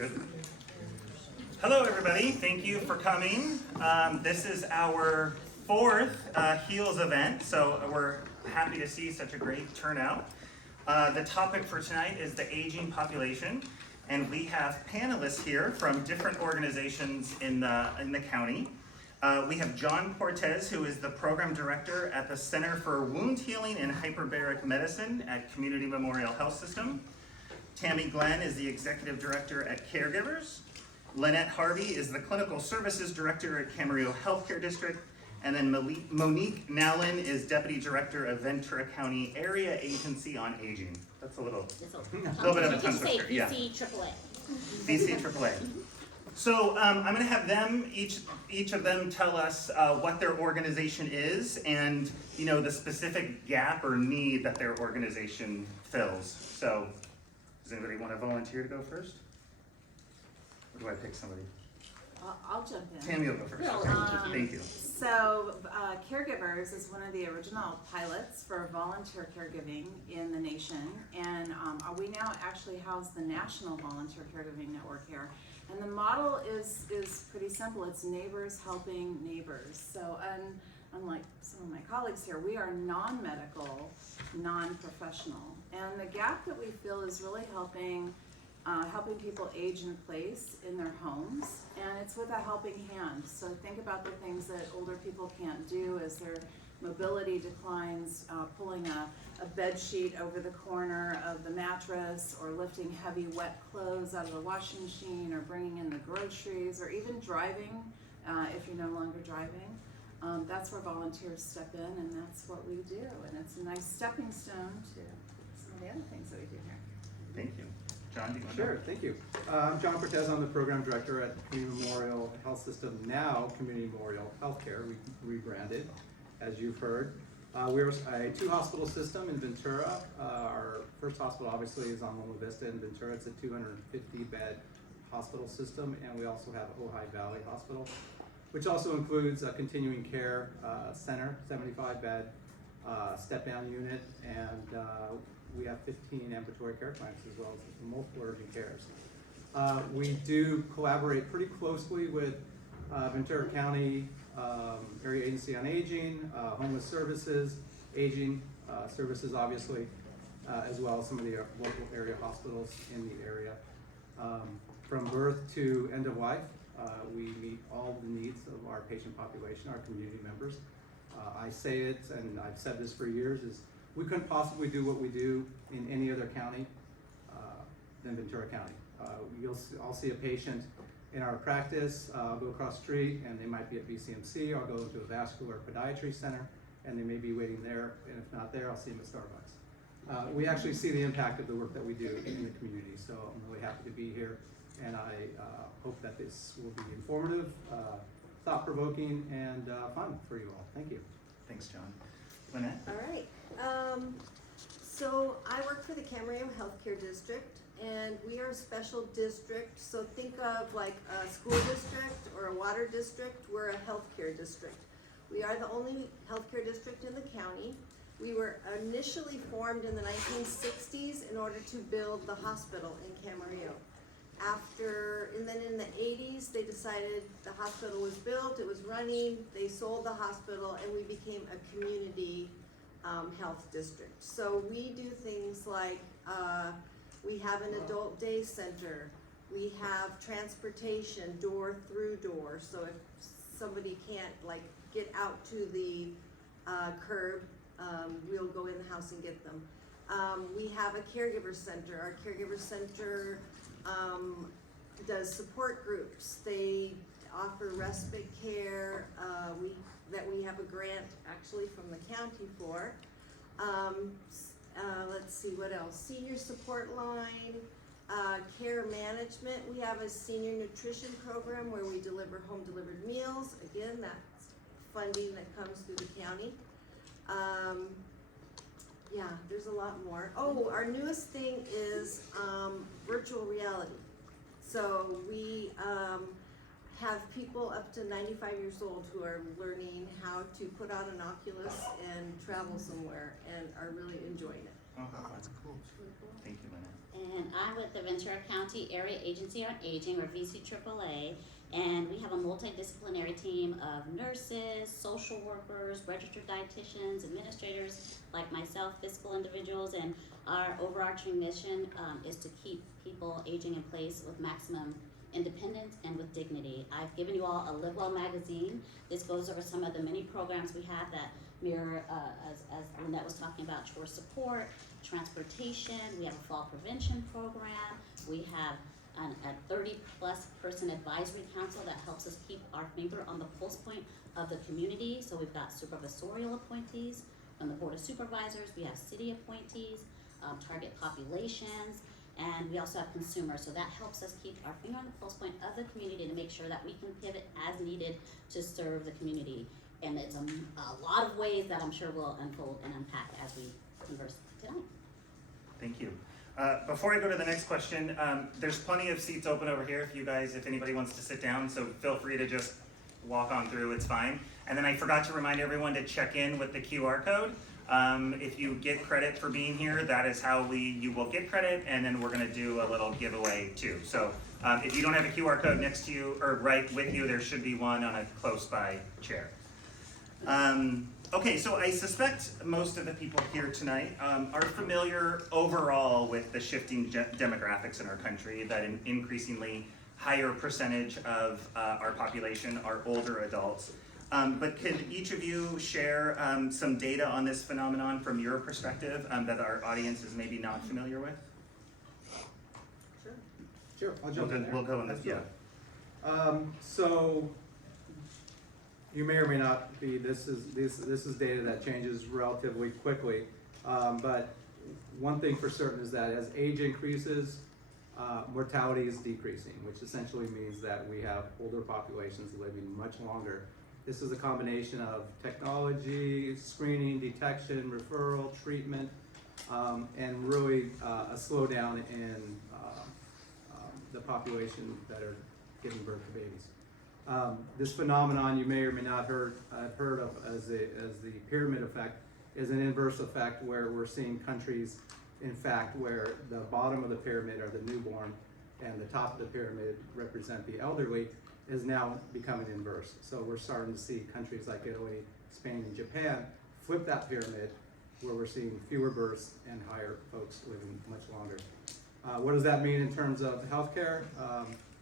Good. Hello, everybody. Thank you for coming. This is our fourth HEALS event, so we're happy to see such a great turnout. The topic for tonight is the aging population, and we have panelists here from different organizations in the county. We have John Cortez, who is the program director at the Center for Wound Healing and Hyperbaric Medicine at Community Memorial Health System. Tammy Glenn is the executive director at Caregivers. Lynette Harvey is the clinical services director at Camarillo Healthcare District. And then Monique Nowlin is deputy director of Ventura County Area Agency on Aging. That's a little bit of a tongue twister. VC AAA. VC AAA. So I'm going to have them, each of them, tell us what their organization is and the specific gap or need that their organization fills. So does anybody want to volunteer to go first? Or do I pick somebody? I'll jump in. Tammy will go first. No, Okay. Thank you. So Caregivers is one of the original pilots for volunteer caregiving in the nation, and we now actually house the National Volunteer Caregiving Network here. And the model is pretty simple. It's neighbors helping neighbors. So unlike some of my colleagues here, we are non-medical, non-professional. And the gap that we feel is really helping people age in place in their homes, and it's with a helping hand. So think about the things that older people can't do as their mobility declines, pulling a bed sheet over the corner of the mattress, or lifting heavy wet clothes out of the washing machine, or bringing in the groceries, or even driving if you're no longer driving. That's where volunteers step in, and that's what we do. And it's a nice stepping stone to some of the other things that we do here. Thank you. John, do you want to Sure, thank you. I'm John Cortez. I'm the program director at Community Memorial Health System, now Community Memorial Healthcare, we rebranded, as you've heard. We're a two-hospital system in Ventura. Our first hospital, obviously, is on Loma Vista in Ventura. It's a 250-bed hospital system, and we also have Ojai Valley Hospital, which also includes a continuing care center, 75-bed step-down unit, and we have 15 ambulatory care clinics as well as multiple urgent cares. We do collaborate pretty closely with Ventura County Area Agency on Aging, Homeless Services, Aging Services obviously, as well as some of the local area hospitals in the area. From birth to end of life, we meet all the needs of our patient population, our community members. I say it, and I've said this for years, is we couldn't possibly do what we do in any other county than Ventura County. I'll see a patient in our practice, I'll go across the street, and they might be at VCMC, I'll go into a vascular podiatry center, and they may be waiting there, and if not there, I'll see them at Starbucks. We actually see the impact of the work that we do in the community, so I'm really happy to be here, and I hope that this will be informative, thought-provoking, and fun for you all. Thank you. Thanks, John. Lynette? All right. So I work for the Camarillo Healthcare District, and we are a special district. So think of like a school district or a water district. We're a healthcare district. We are the only healthcare district in the county. We were initially formed in the 1960s in order to build the hospital in Camarillo. And then in the 80s, they decided the hospital was built, it was running, they sold the hospital, and we became a community health district. So we do things like, we have an adult day center, we have transportation door through door, so if somebody can't like get out to the curb, we'll go in the house and get them. We have a caregiver center. Our caregiver center does support groups. They offer respite care that we have a grant actually from the county for. Let's see what else. Senior support line, care management. We have a senior nutrition program where we deliver home delivered meals. Again, that's funding that comes through the county. Yeah, there's a lot more. Oh, our newest thing is virtual reality. So we have people up to 95 years old who are learning how to put on an Oculus and travel somewhere and are really enjoying it. Oh, that's cool. Thank you, Lynette. And I with the Ventura County Area Agency on Aging, or VCAAA, and we have a multidisciplinary team of nurses, social workers, registered dietitians, administrators like myself, fiscal individuals, and our overarching mission is to keep people aging in place with maximum independence and with dignity. I've given you all a Live Well magazine. This goes over some of the many programs we have that mirror, as Lynette was talking about, chore support, transportation. We have a fall prevention program. We have a 30-plus person advisory council that helps us keep our finger on the pulse point of the community. So we've got supervisorial appointees from the Board of Supervisors. We have city appointees, target populations, and we also have consumers. So that helps us keep our finger on the pulse point of the community to make sure that we can pivot as needed to serve the community. And it's a lot of ways that I'm sure will unfold and unpack as we converse tonight. Thank you. Before I go to the next question, there's plenty of seats open over here if anybody wants to sit down, so feel free to just walk on through, it's fine. And then I forgot to remind everyone to check in with the QR code. If you get credit for being here, that is how you will get credit, and then we're gonna do a little giveaway too. So if you don't have a QR code next to you or right with you, there should be one on a close by chair. Okay, so I suspect most of the people here tonight are familiar overall with the shifting demographics in our country, that an increasingly higher percentage of our population are older adults. But could each of you share some data on this phenomenon from your perspective that our audience is maybe not familiar with? Sure, I'll jump in there. We'll go in this, yeah. So you may or may not be, this is data that changes relatively quickly. But one thing for certain is that as age increases, mortality is decreasing, which essentially means that we have older populations living much longer. This is a combination of technology, screening, detection, referral, treatment, and really a slowdown in the population that are giving birth to babies. This phenomenon you may or may not have heard of as the pyramid effect is an inverse effect where we're seeing countries, in fact, where the bottom of the pyramid are the newborn and the top of the pyramid represent the elderly, is now becoming inverse. So we're starting to see countries like Italy, Spain, and Japan flip that pyramid, where we're seeing fewer births and higher folks living much longer. What does that mean in terms of healthcare?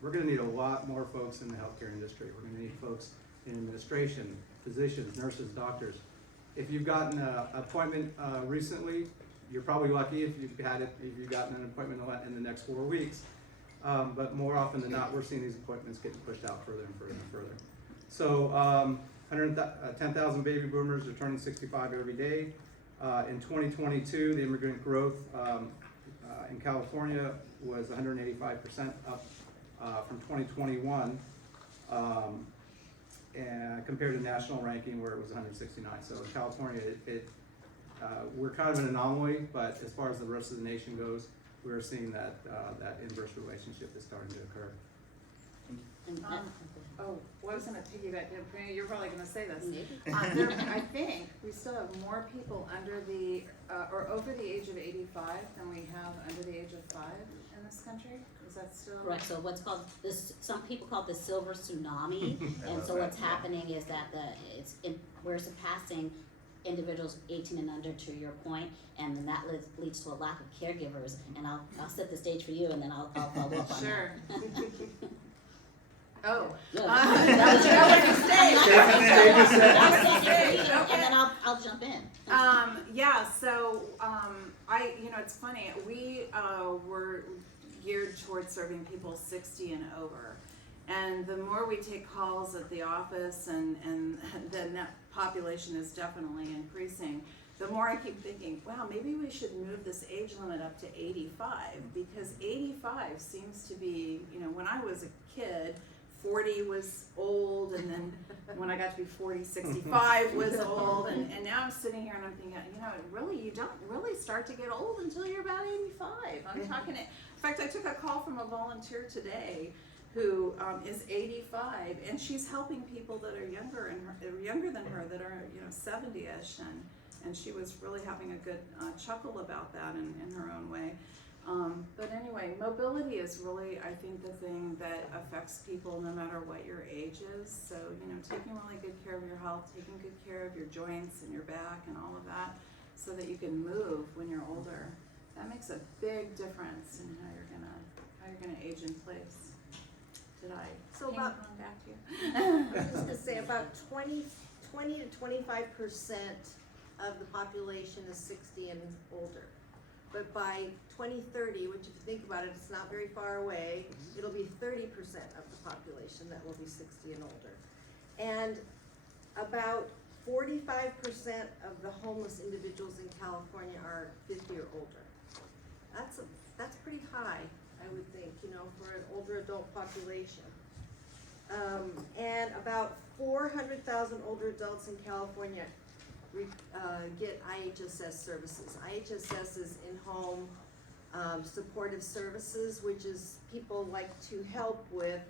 We're gonna need a lot more folks in the healthcare industry. We're gonna need folks in administration, physicians, nurses, doctors. If you've gotten an appointment recently, you're probably lucky if you've gotten an appointment in the next 4 weeks. But more often than not, we're seeing these appointments getting pushed out further and further and further. So 110,000 baby boomers are turning 65 every day. In 2022, the immigrant growth in California was 185% up from 2021, and compared to national ranking where it was 169. So in California, we're kind of an anomaly, but as far as the rest of the nation goes, we're seeing that inverse relationship is starting to occur. And I was gonna piggyback, you're probably gonna say this. maybe. I think we still have more people under the, or over the age of 85 than we have under the age of 5 in this country. Is that still? Correct. So what's called this, some people call it the silver tsunami, and so what's happening is that we're surpassing individuals 18 and under, to your point, and then that leads to a lack of caregivers. And I'll set the stage for you, and then I'll follow up on Sure. that. Oh. Good. That was And then I'll jump in. Yeah, so, it's funny, we, were geared towards serving people 60 and over. And the more we take calls at the office and the net population is definitely increasing, the more I keep thinking, wow, maybe we should move this age limit up to 85, because 85 seems to be, when I was a kid, 40 was old, and then when I got to be 40, 65 was old, and now I'm sitting here and I'm thinking, you don't really start to get old until you're about 85. I'm talking in fact, I took a call from a volunteer today who is 85, and she's helping people that are younger than her, that are 70ish, and she was really having a good chuckle about that in her own way. But anyway. anyway, mobility is really, I think, the thing that affects people no matter what your age is. So, taking really good care of your health, taking good care of your joints and your back and all of that, so that you can move when you're older. That makes a big difference in how you're gonna age in place. Did I So ping about- pong back to you? I was just gonna say about 20 to 25% of the population is 60 and older. But by 2030, which if you think about it, it's not very far away, it'll be 30% of the population that will be 60 and older. And about 45% of the homeless individuals in California are 50 or older. That's pretty high, I would think, for an older adult population. And about 400,000 older adults in California get IHSS services. IHSS is in-home supportive services, which is people like to help with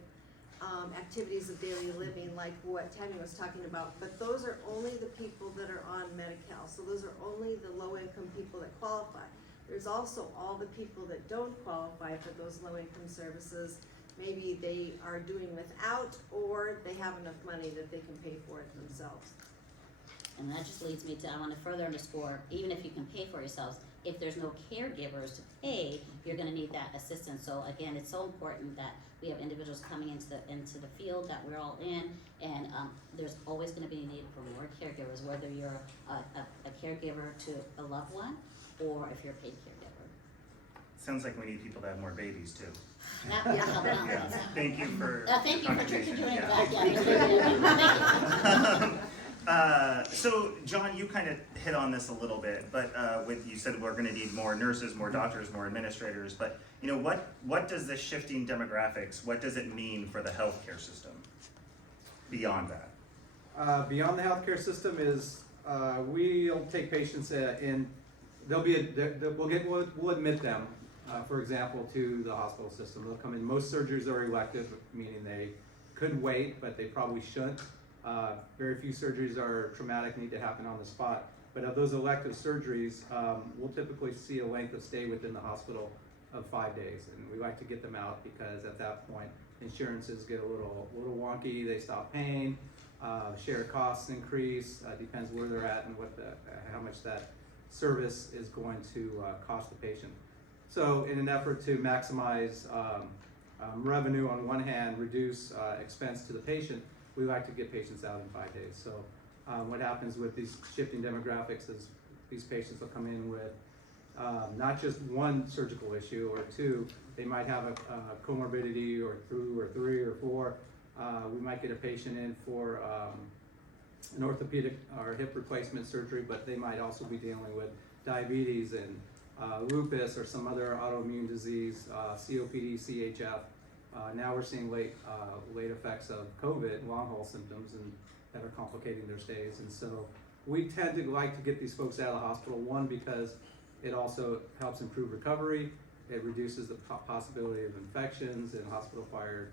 activities of daily living, like what Tammy was talking about. But those are only the people that are on Medi-Cal. So those are only the low-income people that qualify. There's also all the people that don't qualify for those low-income services. Maybe they are doing without, or they have enough money that they can pay for it themselves. And that just leads me to, I want to further underscore, even if you can pay for yourselves, if there's no caregivers to pay, you're gonna need that assistance. So again, it's so important that we have individuals coming into the field that we're all in, and there's always gonna be a need for more caregivers, whether you're a caregiver to a loved one, or if you're a paid caregiver. Sounds like we need people to have more babies too. That would help out. Yeah, thank you for Thank you for contribution, doing yeah. that, yeah. Thank you. So John, you kind of hit on this a little bit, but you said we're going to need more nurses, more doctors, more administrators. But what does this shifting demographics? What does it mean for the healthcare system? Beyond that, Beyond the healthcare system is we'll take patients in. We'll admit them, for example, to the hospital system. They'll come in. Most surgeries are elective, meaning they could wait, but they probably shouldn't. Very few surgeries are traumatic, need to happen on the spot. But of those elective surgeries, we'll typically see a length of stay within the hospital of 5 days. And we like to get them out because at that point, insurances get a little wonky, they stop paying, shared costs increase, depends where they're at and how much that service is going to cost the patient. So in an effort to maximize revenue on one hand, reduce expense to the patient, we like to get patients out in 5 days. So what happens with these shifting demographics is these patients will come in with not just one surgical issue or two, they might have a comorbidity or two or three or four. We might get a patient in for an orthopedic or hip replacement surgery, but they might also be dealing with diabetes and lupus or some other autoimmune disease, COPD, CHF. Now we're seeing late effects of COVID, long haul symptoms, and that are complicating their stays. And so we tend to like to get these folks out of the hospital, one, because it also helps improve recovery. It reduces the possibility of infections and hospital-acquired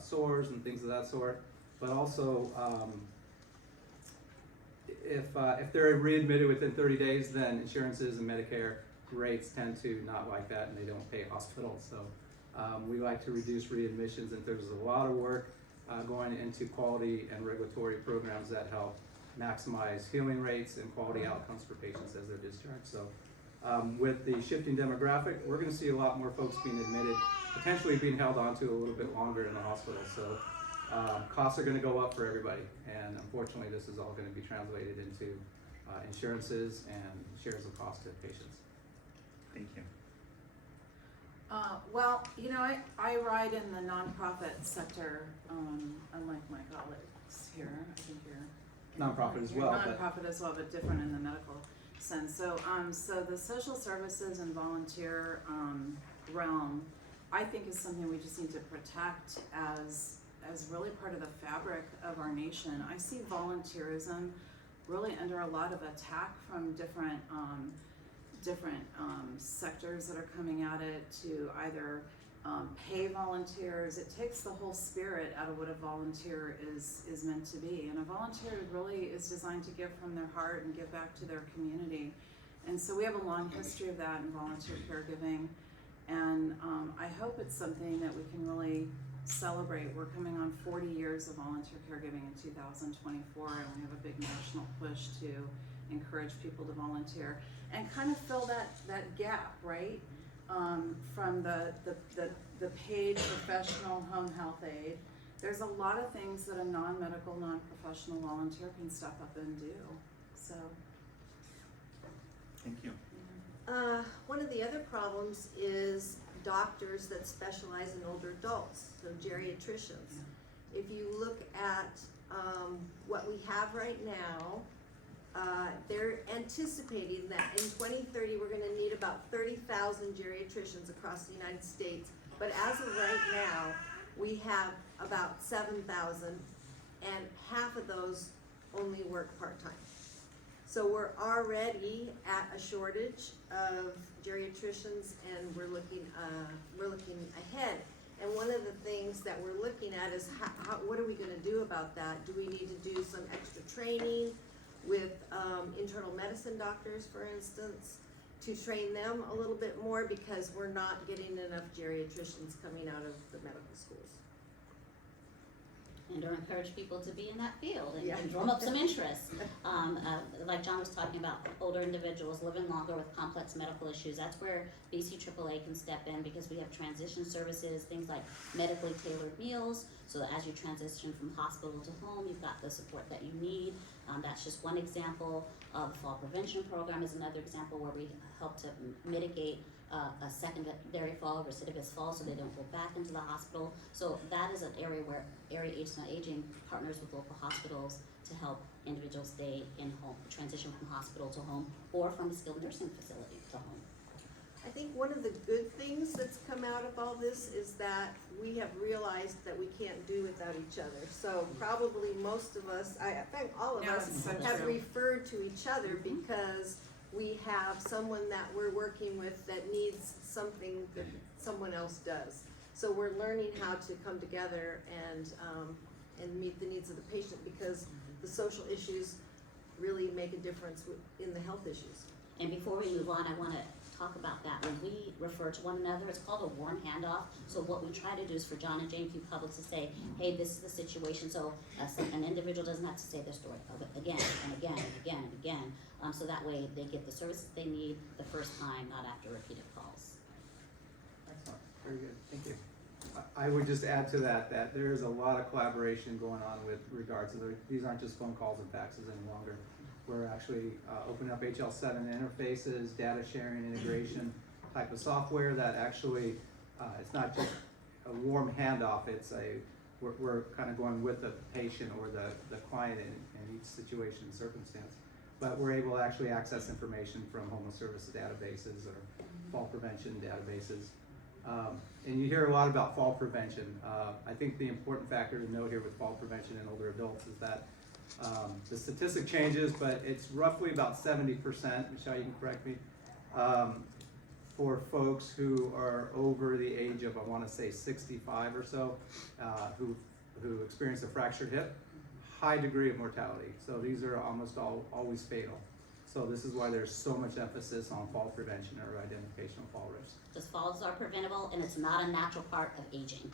sores and things of that sort. But also, if they're readmitted within 30 days, then insurances and Medicare rates tend to not like that, and they don't pay hospitals. So we like to reduce readmissions, and there's a lot of work going into quality and regulatory programs that help maximize healing rates and quality outcomes for patients as they're discharged. So with the shifting demographic, we're going to see a lot more folks being admitted, potentially being held on to a little bit longer in the hospital. So costs are going to go up for everybody, and unfortunately this is all going to be translated into insurances and shares of cost to patients. thank you. Well, I ride in the nonprofit sector, unlike my colleagues here. I think you're Nonprofit as you're well, but nonprofit as well, but different in the medical sense. So, so the social services and volunteer realm, I think, is something we just need to protect as really part of the fabric of our nation. I see volunteerism really under a lot of attack from different sectors that are coming at it to either pay volunteers. It takes the whole spirit out of what a volunteer is meant to be. And a volunteer really is designed to give from their heart and give back to their community. And so we have a long history of that in volunteer caregiving. And hope it's something that we can really celebrate. We're coming on 40 years of volunteer caregiving in 2024, and we have a big national push to encourage people to volunteer and kind of fill that gap, right? From the paid professional home health aide. There's a lot of things that a non-medical, non-professional volunteer can step up and do. So, Thank you. One of the other problems is doctors that specialize in older adults, so geriatricians. If you look at what we have right now, they're anticipating that in 2030 we're going to need about 30,000 geriatricians across the United States. But as of right now, we have about 7,000, and half of those only work part-time. So we're already at a shortage of geriatricians, and we're looking ahead. And one of the things that we're looking at is what are we going to do about that? Do we need to do some extra training with internal medicine doctors, for instance, to train them a little bit more, because we're not getting enough geriatricians coming out of the medical schools. And to encourage people to be in that field and, Yeah. and drum up some interest. Like John was talking about, older individuals living longer with complex medical issues. That's where BC AAA can step in, because we have transition services, things like medically tailored meals, so that as you transition from hospital to home, you've got the support that you need. That's just one example. The fall prevention program is another example where we help to mitigate a secondary fall, recidivist fall, so they don't go back into the hospital. So that is an area where Area Agency on Aging partners with local hospitals to help individuals stay in home, transition from hospital to home, or from a skilled nursing facility to home. I think one of the good things that's come out of all this is that we have realized that we can't do without each other. So probably most of us, I think all of Yeah, us it's so have true. referred to each other because we have someone that we're working with that needs something that someone else does. So we're learning how to come together and meet the needs of the patient, because the social issues really make a difference in the health issues. And before we move on, I want to talk about that. When we refer to one another, it's called a warm handoff. So what we try to do is for John and Jane Q Public to say, hey, this is the situation. So an individual doesn't have to say their story again and again and again and again. So that way they get the services they need the first time, not after repeated calls. Excellent, very good, thank you. I would just add to that there is a lot of collaboration going on with regards to these aren't just phone calls and faxes any longer. We're actually opening up HL7 interfaces, data sharing, integration type of software that actually, it's not just a warm handoff, we're kind of going with the patient or the client in each situation and circumstance. But we're able to actually access information from homeless services databases or fall prevention databases. And you hear a lot about fall prevention. I think the important factor to note here with fall prevention in older adults is that the statistic changes, but it's roughly about 70%, Michelle, you can correct me, for folks who are over the age of, I want to say 65 or so, who experience a fractured hip, high degree of mortality. So these are almost always fatal. So this is why there's so much emphasis on fall prevention or identification of fall risks. Because falls are preventable and it's not a natural part of aging.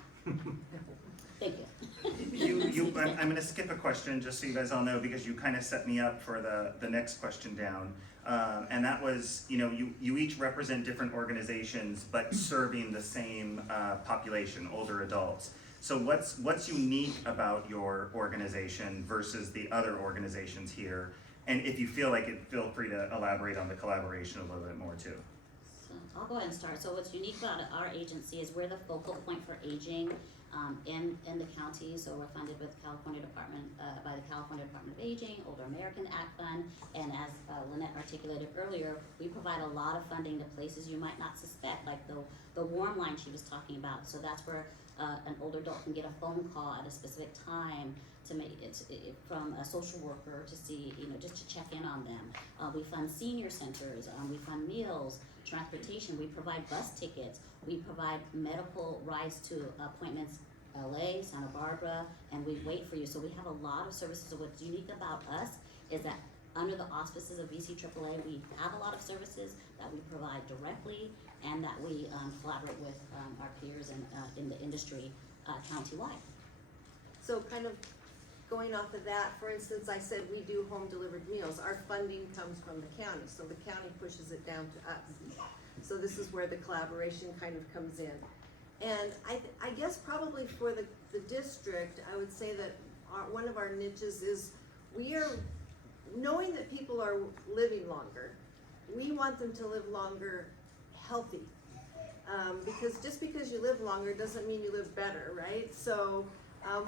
Thank you. I'm going to skip a question just so you guys all know, because you kind of set me up for the next question down. And that was, you each represent different organizations, but serving the same population, older adults. So what's unique about your organization versus the other organizations here? And if you feel like it, feel free to elaborate on the collaboration a little bit more too. So I'll go ahead and start. So what's unique about our agency is we're the focal point for aging in the county. So we're funded with California Department by the California Department of Aging, Older American Act Fund, and as Lynette articulated earlier, we provide a lot of funding to places you might not suspect, like the warm line she was talking about. So that's where an older adult can get a phone call at a specific time to make it from a social worker to see, just to check in on them. We fund senior centers, we fund meals, transportation, we provide bus tickets, we provide medical rides to appointments, LA, Santa Barbara, and we wait for you. So we have a lot of services. So what's unique about us is that under the auspices of VC AAA, we have a lot of services that we provide directly and that we collaborate with our peers and in the industry countywide. So kind of going off of that, for instance, I said we do home delivered meals. Our funding comes from the county, so the county pushes it down to us. So this is where the collaboration kind of comes in. And I guess probably for the district, I would say that one of our niches is we are, knowing that people are living longer, we want them to live longer healthy. Because just because you live longer doesn't mean you live better, right? So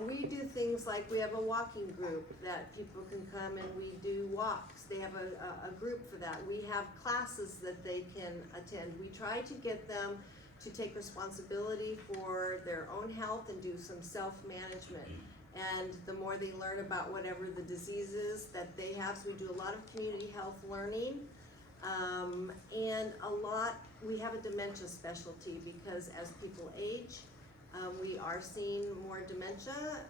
we do things like we have a walking group that people can come and we do walks. They have a group for that. We have classes that they can attend. We try to get them to take responsibility for their own health and do some self-management. And the more they learn about whatever the diseases that they have, so we do a lot of community health learning. And we have a dementia specialty because as people age, we are seeing more dementia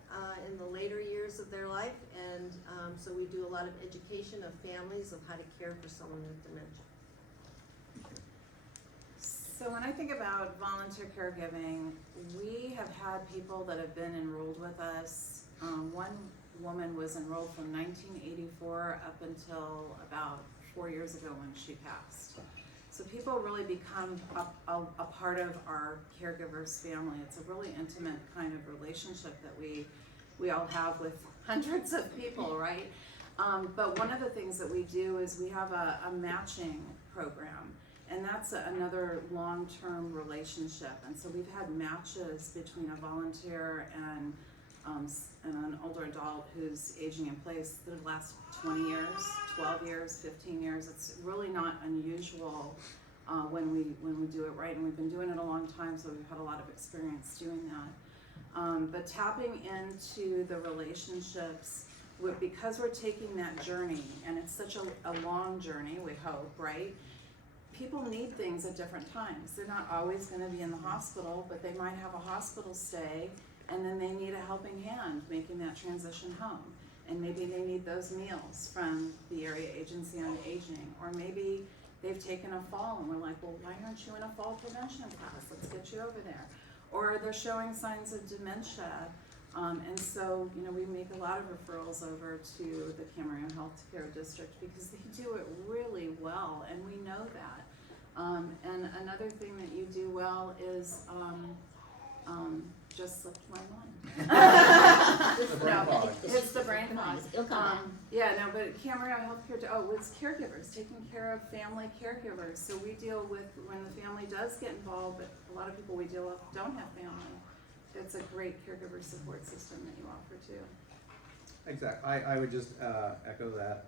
in the later years of their life, and so we do a lot of education of families of how to care for someone with dementia. So when I think about volunteer caregiving, we have had people that have been enrolled with us. One woman was enrolled from 1984 up until about 4 years ago when she passed. So people really become a part of our caregivers family. It's a really intimate kind of relationship that we all have with hundreds of people, right? But one of the things that we do is we have a matching program, and that's another long-term relationship. And so we've had matches between a volunteer and an older adult who's aging in place that last 20 years, 12 years, 15 years. It's really not unusual when we do it right, and we've been doing it a long time, so we've had a lot of experience doing that. But tapping into the relationships, because we're taking that journey, and it's such a long journey, we hope, right? People need things at different times. They're not always going to be in the hospital, but they might have a hospital stay, and then they need a helping hand making that transition home. And maybe they need those meals from the Area Agency on Aging, or maybe they've taken a fall and we're like, well, why aren't you in a fall prevention class? Let's get you over there. Or they're showing signs of dementia. And so, we make a lot of referrals over to the Camarillo Healthcare District because they do it really well, and we know that. And another thing that you do well is, just slipped my mind. No, it's the brain fog. It'll come back. But Camarillo Healthcare, it's caregivers, taking care of family caregivers. So we deal with when the family does get involved, but a lot of people we deal with don't have family. It's a great caregiver support system that you offer too. Exactly. I would just echo that.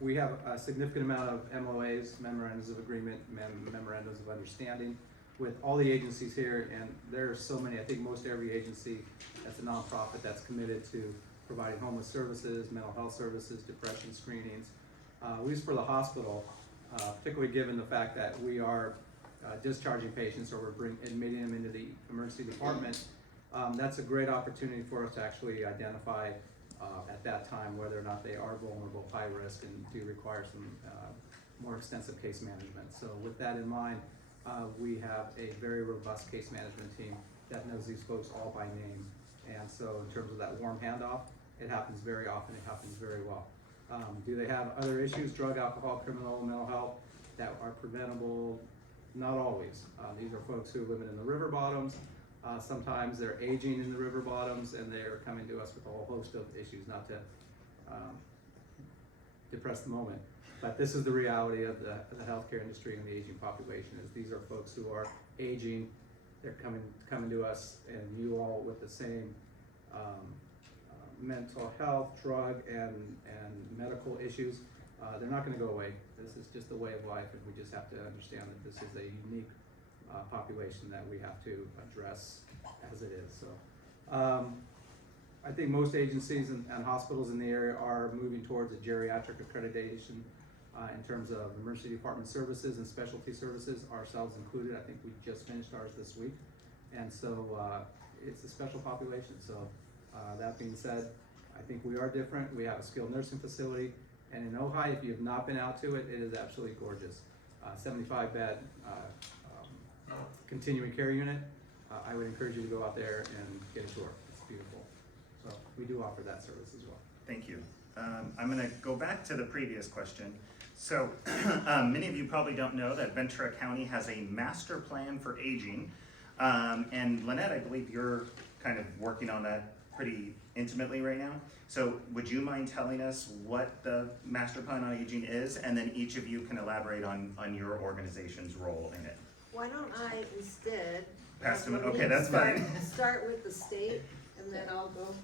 We have a significant amount of MOAs, memorandums of agreement, memorandums of understanding with all the agencies here, and there are so many. I think most every agency that's a nonprofit that's committed to providing homeless services, mental health services, depression screenings. At least for the hospital, particularly given the fact that we are discharging patients or we're admitting them into the emergency department, that's a great opportunity for us to actually identify at that time whether or not they are vulnerable, high risk, and do require some more extensive case management. So with that in mind, we have a very robust case management team that knows these folks all by name. And so in terms of that warm handoff, it happens very often, it happens very well. Do they have other issues, drug, alcohol, criminal, mental health, that are preventable? Not always. These are folks who are living in the river bottoms. Sometimes they're aging in the river bottoms, and they're coming to us with a whole host of issues, not to depress the moment. But this is the reality of the healthcare industry and the aging population, is these are folks who are aging, they're coming to us, and you all with the same mental health, drug, and medical issues. They're not going to go away. This is just the way of life, and we just have to understand that this is a unique population that we have to address as it is. So I think most agencies and hospitals in the area are moving towards a geriatric accreditation in terms of emergency department services and specialty services, ourselves included. I think we just finished ours this week. And so it's a special population. So that being said, I think we are different. We have a skilled nursing facility. And in Ojai, if you have not been out to it, it is absolutely gorgeous. 75-bed continuing care unit. I would encourage you to go out there and get a tour. It's beautiful. So we do offer that service as well. Thank you. I'm going to go back to the previous question. So many of you probably don't know that Ventura County has a master plan for aging. And Lynette, I believe you're kind of working on that pretty intimately right now. So would you mind telling us what the master plan on aging is, and then each of you can elaborate on your organization's role in it? Why don't I instead? Pass to let me. Okay, me that's fine. Start with the state, and then I'll go.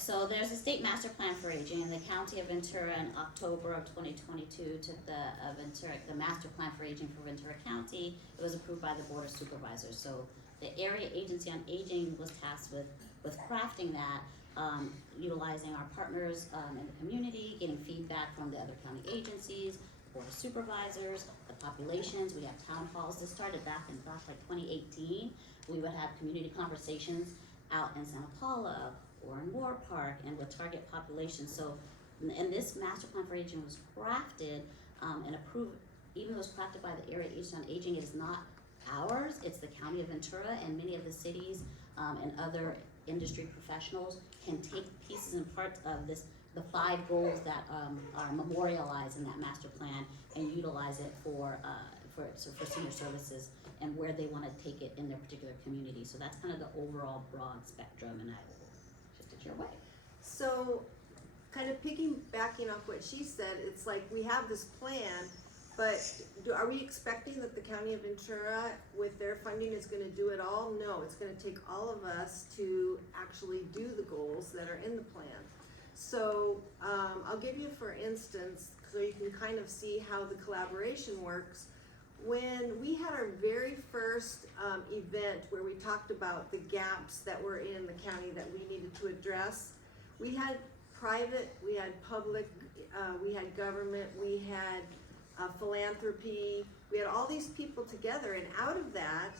So there's a state master plan for aging, and the county of Ventura in October of 2022 took the master plan for aging for Ventura County. It was approved by the Board of Supervisors. So the Area Agency on Aging was tasked with crafting that, utilizing our partners in the community, getting feedback from the other county agencies, Board of Supervisors, the populations. We have town halls. This started back in 2018. We would have community conversations out in Santa Paula or in Moore Park and with target populations. So, and this master plan for aging was crafted and approved, even though it was crafted by the Area Agency on Aging, it is not ours, it's the County of Ventura, and many of the cities and other industry professionals can take pieces and parts of this, the 5 goals that are memorialized in that master plan, and utilize it for senior services and where they want to take it in their particular community. So that's kind of the overall broad spectrum, and I just did your way. So, kind of piggybacking off what she said, it's like we have this plan, but are we expecting that the County of Ventura, with their funding, is going to do it all? No, it's going to take all of us to actually do the goals that are in the plan. So I'll give you, for instance, so you can kind of see how the collaboration works. When we had our very first event where we talked about the gaps that were in the county that we needed to address, we had private, we had public, we had government, we had philanthropy, we had all these people together, and out of that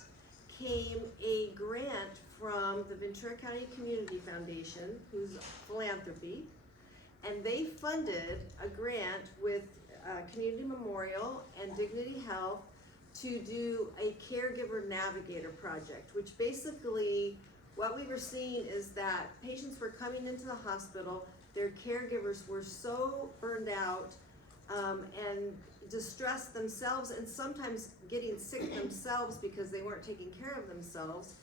came a grant from the Ventura County Community Foundation, who's philanthropy, and they funded a grant with Community Memorial and Dignity Health to do a caregiver navigator project, which basically what we were seeing is that patients were coming into the hospital, their caregivers were so burned out and distressed themselves, and sometimes getting sick themselves because they weren't taking care of themselves,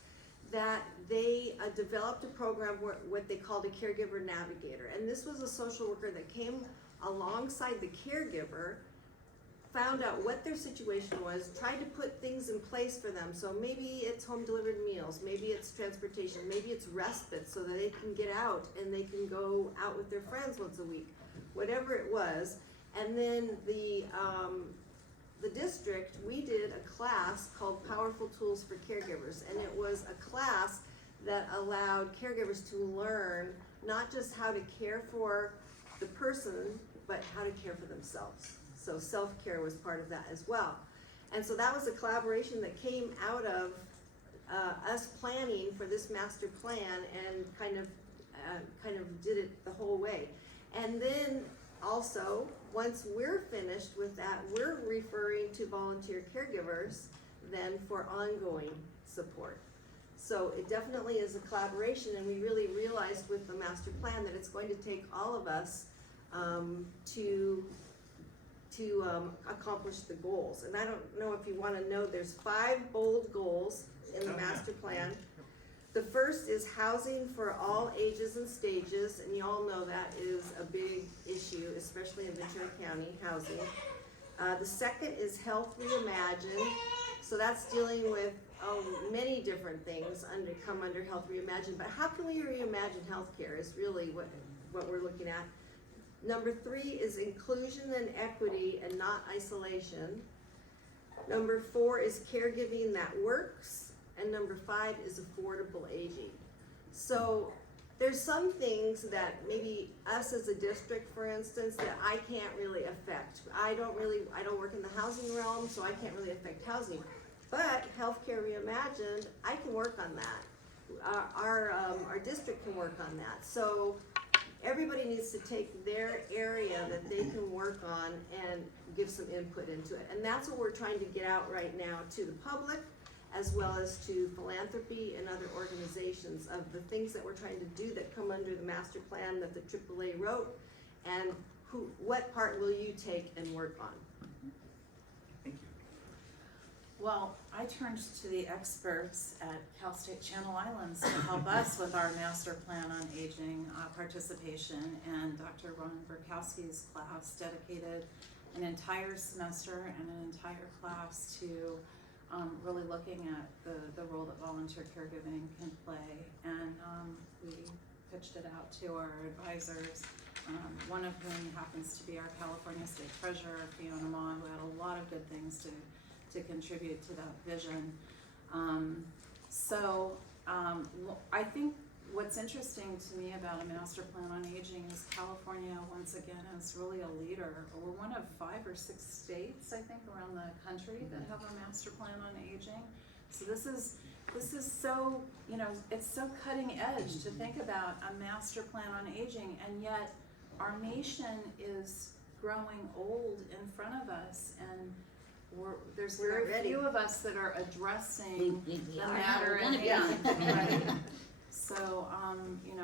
that they developed a program, what they called a caregiver navigator. And this was a social worker that came alongside the caregiver, found out what their situation was, tried to put things in place for them. So maybe it's home delivered meals, maybe it's transportation, maybe it's respite so that they can get out and they can go out with their friends once a week, whatever it was. And then the district, we did a class called Powerful Tools for Caregivers, and it was a class that allowed caregivers to learn not just how to care for the person, but how to care for themselves. So self-care was part of that as well. And so that was a collaboration that came out of us planning for this master plan, and kind of did it the whole way. And then also, once we're finished with that, we're referring to volunteer caregivers then for ongoing support. So it definitely is a collaboration, and we really realized with the master plan that it's going to take all of us to accomplish the goals. And I don't know if you want to know, there's 5 bold goals in the master plan. The first is housing for all ages and stages, and you all know that is a big issue, especially in Ventura County, housing. The second is health reimagined, so that's dealing with many different things come under health reimagined. But how can we reimagine healthcare is really what we're looking at. Number 3 is inclusion and equity and not isolation. Number 4 is caregiving that works. And number 5 is affordable aging. So there's some things that maybe us as a district, for instance, that I can't really affect. I don't work in the housing realm, so I can't really affect housing. But Healthcare Reimagined, I can work on that. Our district can work on that. So everybody needs to take their area that they can work on and give some input into it. And that's what we're trying to get out right now to the public, as well as to philanthropy and other organizations of the things that we're trying to do that come under the master plan that the AAA wrote, and what part will you take and work on? Thank you. Well, I turned to the experts at Cal State Channel Islands to help us with our master plan on aging participation, and Dr. Ronan Burkowski's class dedicated an entire semester and an entire class to really looking at the role that volunteer caregiving can play, and we pitched it out to our advisors, one of whom happens to be our California State Treasurer, Fiona Maughan, who had a lot of good things to contribute to that vision. I think what's interesting to me about a master plan on aging is California, once again, is really a leader. We're one of 5 or 6 states, I think, around the country that have a master plan on aging. So this is so, it's so cutting edge to think about a master plan on aging, and yet our nation is growing old in front of us, and there's We're very ready. few of us that are addressing We the are matter how and we're gonna right. So,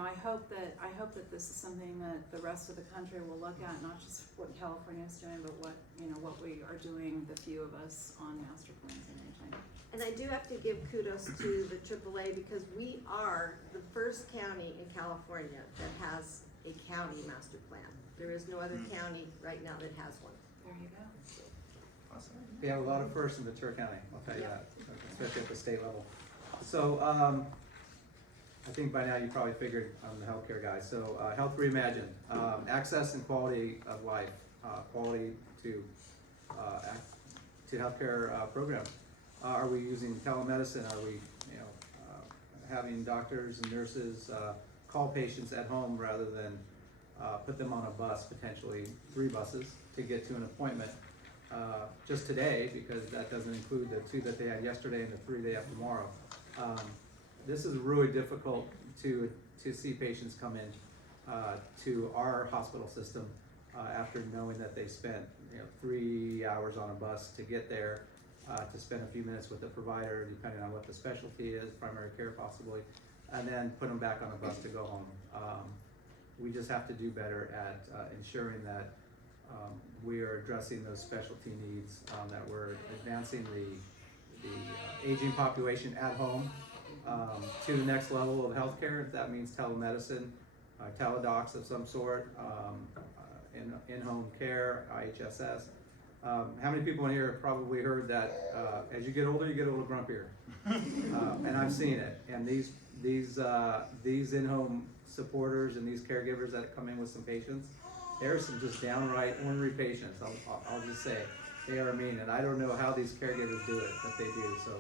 I hope that this is something that the rest of the country will look at, not just what California is doing, but what we are doing, the few of us on master plans on aging. And I do have to give kudos to the AAA because we are the first county in California that has a county master plan. There is no other county right now that has one. There you go. Awesome. We have a lot of firsts in Ventura County, I'll tell you that, especially at the state level. So, I think by now you probably figured I'm the healthcare guy. So, Health Reimagined, access and quality of life, quality to healthcare programs. Are we using telemedicine? Are we, having doctors and nurses call patients at home rather than put them on a bus, potentially 3 buses, to get to an appointment? Just today, because that doesn't include the 2 that they had yesterday and the 3 they have tomorrow. This is really difficult to see patients come in to our hospital system after knowing that they spent 3 hours on a bus to get there, to spend a few minutes with the provider, depending on what the specialty is, primary care possibly, and then put them back on a bus to go home. We just have to do better at ensuring that we are addressing those specialty needs, that we're advancing the aging population at home to the next level of healthcare. If that means telemedicine, teledocs of some sort, in-home care, IHSS. How many people in here have probably heard that as you get older, you get a little grumpier? And I've seen it. And these in-home supporters and these caregivers that come in with some patients, there's some just downright ornery patients. I'll just say they are mean, and I don't know how these caregivers do it, but they do. So,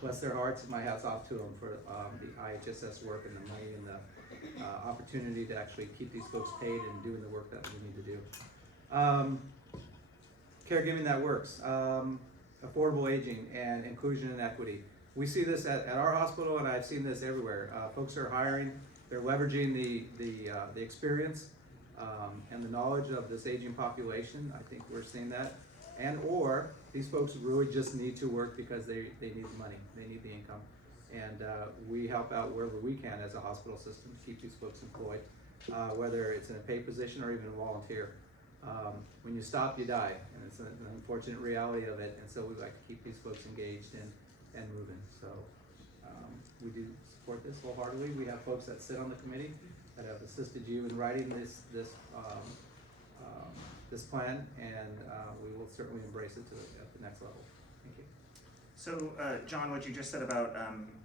bless their hearts. My hat's off to them for the IHSS work and the money and the opportunity to actually keep these folks paid and doing the work that we need to do. Caregiving that works. Affordable aging and inclusion and equity. We see this at our hospital, and I've seen this everywhere. Folks are hiring. They're leveraging the experience and the knowledge of this aging population. I think we're seeing that. Or these folks really just need to work because they need the money, they need the income. And we help out wherever we can as a hospital system to keep these folks employed, whether it's in a paid position or even a volunteer. When you stop, you die, and it's an unfortunate reality of it. And so we like to keep these folks engaged and moving. So we do support this wholeheartedly. We have folks that sit on the committee that have assisted you in writing this plan, and we will certainly embrace it at the next level. Thank you. So, John, what you just said about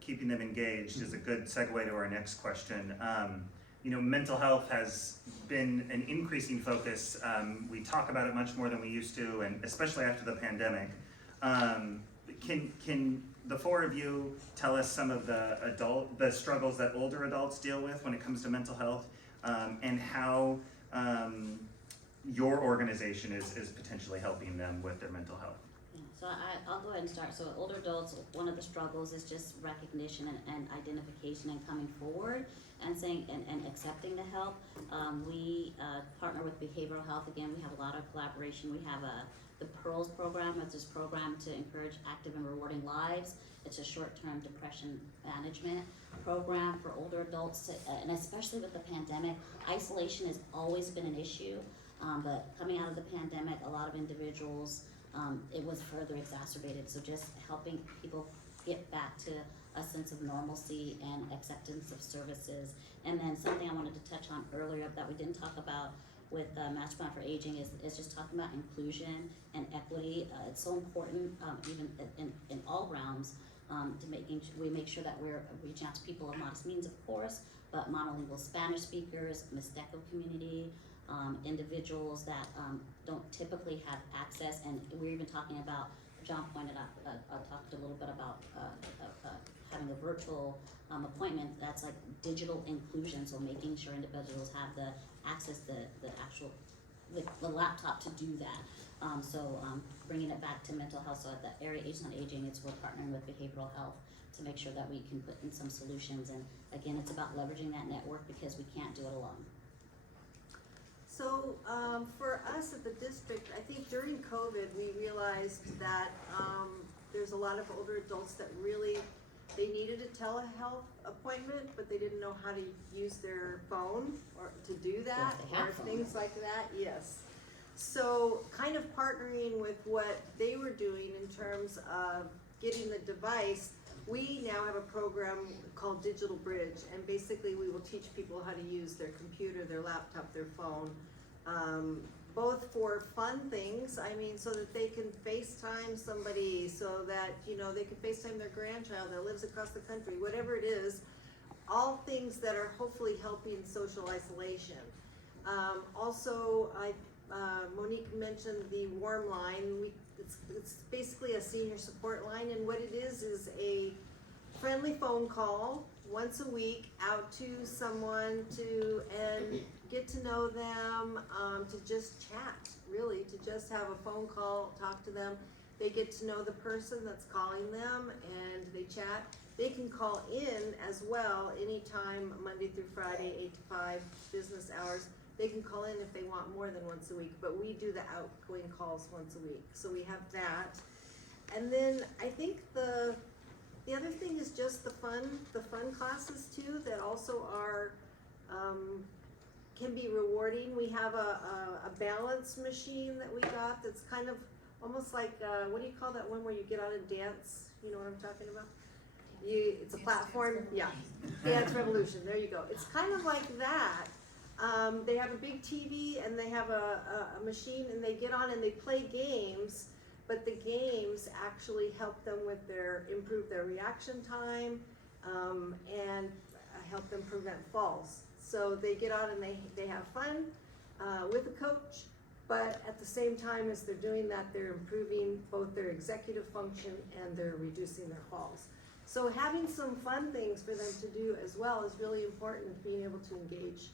keeping them engaged is a good segue to our next question. Mental health has been an increasing focus. We talk about it much more than we used to, and especially after the pandemic. Can the 4 of you tell us some of the struggles that older adults deal with when it comes to mental health, and how your organization is potentially helping them with their mental health? So I'll go ahead and start. So older adults, one of the struggles is just recognition and identification and coming forward and saying and accepting the help. We partner with behavioral health. Again, we have a lot of collaboration. We have the PEARLS program, it's this program to encourage active and rewarding lives. It's a short-term depression management program for older adults, and especially with the pandemic, isolation has always been an issue. But coming out of the pandemic, a lot of individuals, it was further exacerbated. So just helping people get back to a sense of normalcy and acceptance of services. And then something I wanted to touch on earlier that we didn't talk about with Master Plan for Aging is just talking about inclusion and equity. It's so important, even in all realms, to we make sure that we're reaching out to people of modest means, of course, but monolingual Spanish speakers, Mixteco community, individuals that don't typically have access. And we're even talking about, John pointed out, talked a little bit about having a virtual appointment. That's like digital inclusion, so making sure individuals have the access, the actual the laptop to do that. Bringing it back to mental health, so at the Area Agency on Aging, we're partnering with behavioral health to make sure that we can put in some solutions. And again, it's about leveraging that network because we can't do it alone. So, for us at the district, I think during COVID, we realized that, there's a lot of older adults that really, they needed a telehealth appointment, but they didn't know how to use their phone or to do that, If they have or phone. things like that, yes. So, kind of partnering with what they were doing in terms of getting the device, we now have a program called Digital Bridge, and basically we will teach people how to use their computer, their laptop, their phone, both for fun things, I mean, so that they can FaceTime somebody, so that, you know, they can FaceTime their grandchild that lives across the country, whatever it is, all things that are hopefully helping social isolation. Also, Monique mentioned the Warm Line. It's basically a senior support line, and what it is a friendly phone call once a week out to someone and get to know them, to just chat, really, to just have a phone call, talk to them. They get to know the person that's calling them and they chat. They can call in as well anytime, Monday through Friday, 8 to 5 business hours. They can call in if they want more than once a week, but we do the outgoing calls once a week. So we have that. And then I think the other thing is just the fun classes too, that also are, can be rewarding. We have a balance machine that we got that's kind of almost like, what do you call that one where you get on and dance? You know what I'm talking about? It's a platform, yeah. Dance Revolution, there you go. It's kind of like that. They have a big TV and they have a machine, and they get on and they play games, but the games actually help them with improve their reaction time, and help them prevent falls. So they get on and they have fun with a coach, but at the same time as they're doing that, they're improving both their executive function and they're reducing their falls. So having some fun things for them to do as well is really important, being able to engage.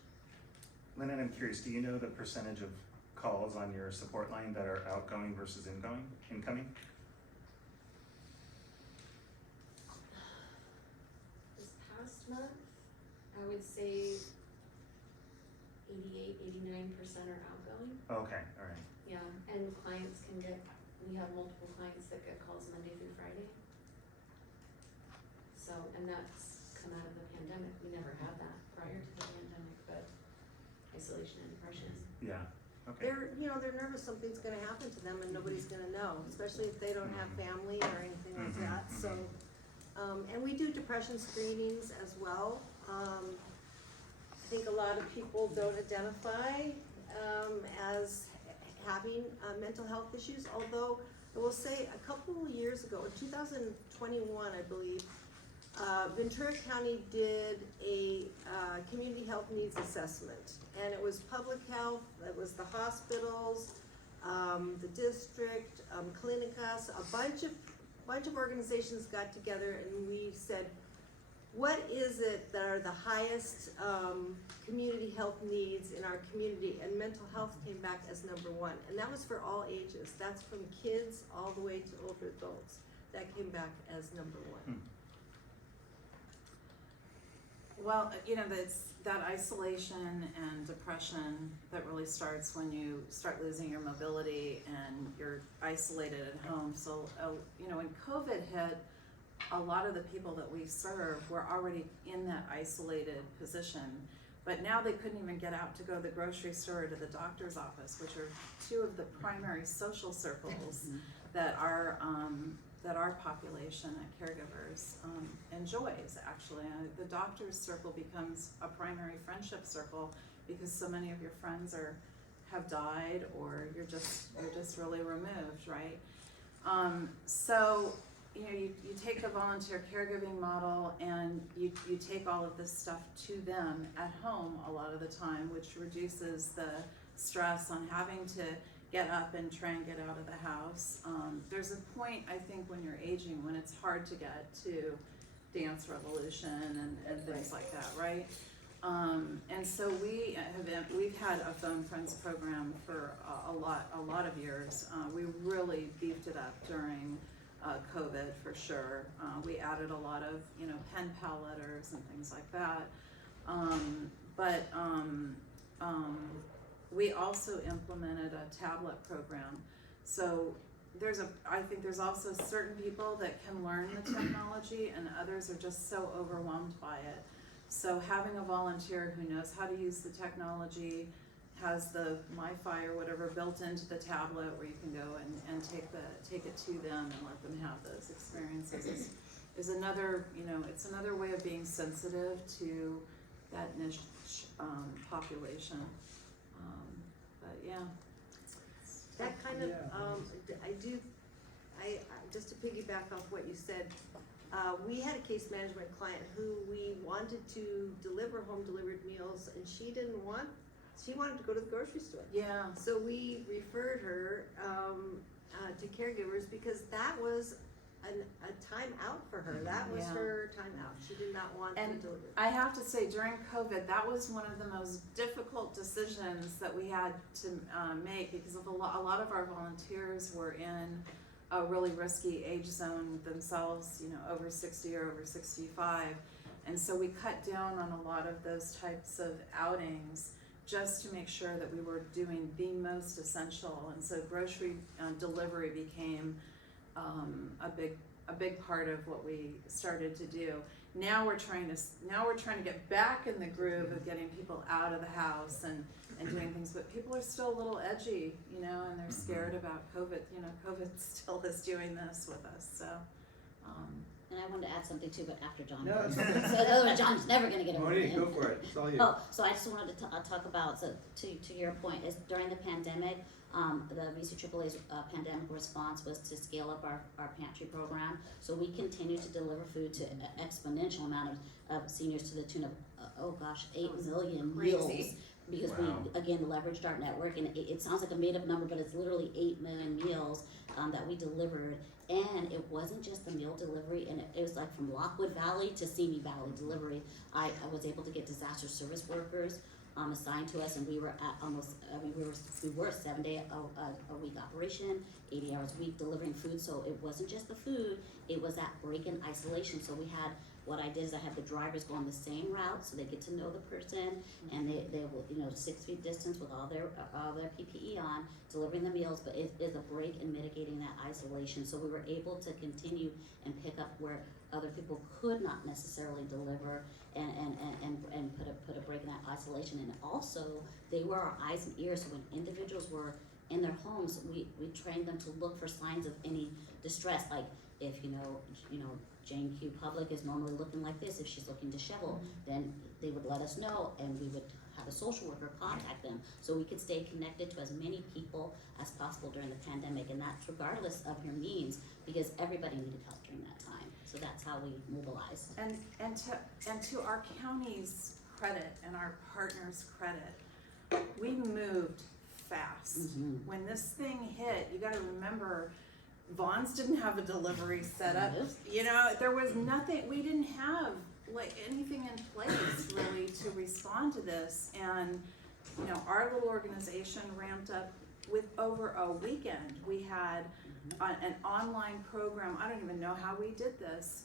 Lennon, I'm curious, do you know the percentage of calls on your support line that are outgoing versus incoming? This past month, I would say 88-89% are outgoing. Okay, all right. Yeah, and clients we have multiple clients that get calls Monday through Friday. So, and that's come out of the pandemic. We never had that prior to the pandemic, but isolation and depression. Yeah, okay. They're nervous something's gonna happen to them and nobody's gonna know, especially if they don't have family or anything like that, so. And we do depression screenings as well. I think a lot of people don't identify, as having, mental health issues, although I will say a couple of years ago, in 2021, I believe, Ventura County did a community health needs assessment, and it was public health, it was the hospitals, the district, Clinicas, a bunch of organizations got together, and we said, what is it that are the highest community health needs in our community? And mental health came back as #1, and that was for all ages. That's from kids all the way to older adults. That came back as #1. Well, you know, that's that isolation and depression that really starts when you start losing your mobility and you're isolated at home. So, you know, when COVID hit, a lot of the people that we serve were already in that isolated position. But now they couldn't even get out to go to the grocery store or to the doctor's office, which are two of the primary social circles that our population at caregivers enjoys. Actually, the doctor's circle becomes a primary friendship circle because so many of your friends have died, or you're just really removed, right? So you know, you take the volunteer caregiving model and you take all of this stuff to them at home a lot of the time, which reduces the stress on having to get up and try and get out of the house. There's a point, I think, when you're aging when it's hard to get to Dance Revolution and things like that, right? And so we've had a Phone Friends program for a lot of years. We really beefed it up during COVID for sure. We added a lot of, you know, pen pal letters and things like that. We also implemented a tablet program. So I think there's also certain people that can learn the technology and others are just so overwhelmed by it. So having a volunteer who knows how to use the technology, has the MiFi or whatever built into the tablet where you can go and take it to them and let them have those experiences is another, you know, it's another way of being sensitive to that niche population. But yeah. That kind of, I just to piggyback off what you said, we had a case management client who we wanted to deliver home delivered meals, and she wanted to go to the grocery store. Yeah. So we referred her to caregivers because that was a time out for her. That was Yeah. her time out. She did not want to And deliver. I have to say, during COVID, that was one of the most difficult decisions that we had to make because of a lot of our volunteers were in a really risky age zone themselves, you know, over 60 or over 65. And so we cut down on a lot of those types of outings just to make sure that we were doing the most essential. And so grocery delivery became a big part of what we started to do. Now we're trying to get back in the groove of getting people out of the house and doing things, but people are still a little edgy, you know, and they're scared about COVID. You know, COVID still is doing this with us. So. And I wanted to add something too, but after John. No, it's so okay. otherwise John's never gonna get over Monique, it. go for it. It's all you. Oh, so I just wanted to talk about, so to your point, is during the pandemic, the VCAAA's pandemic response was to scale up our pantry program. So we continue to deliver food to an exponential amount of seniors to the tune of, 8 million meals. Crazy. Because Wow. we, again, leveraged our network, and it sounds like a made up number, but it's literally 8 million meals that we delivered. And it wasn't just the meal delivery, and it was like from Lockwood Valley to Simi Valley delivery. I was able to get disaster service workers assigned to us, and we were at almost, we were a 7-day a week operation, 80 hours a week delivering food. So it wasn't just the food, it was that break in isolation. So we had, what I did is I had the drivers go on the same route so they get to know the person, and they will, you know, 6 feet distance with all their PPE on, delivering the meals, but it is a break in mitigating that isolation. So we were able to continue and pick up where other people could not necessarily deliver and put a break in that isolation. And also they were our eyes and ears. So when individuals were in their homes, we trained them to look for signs of any distress, like if you know Jane Q Public is normally looking like this. If she's looking disheveled, then they would let us know, and we would have a social worker contact them, so we could stay connected to as many people as possible during the pandemic, and that's regardless of your means, because everybody needed help during that time. So that's how we mobilized. And to our county's credit and our partners' credit, we moved fast. Mhm. When this thing hit, you gotta remember, Vaughn's didn't have a delivery set up. Nope. You know, there was nothing, we didn't have like anything in place really to respond to this. And, you know, our little organization ramped up with over a weekend. We had an online program. I don't even know how we did this.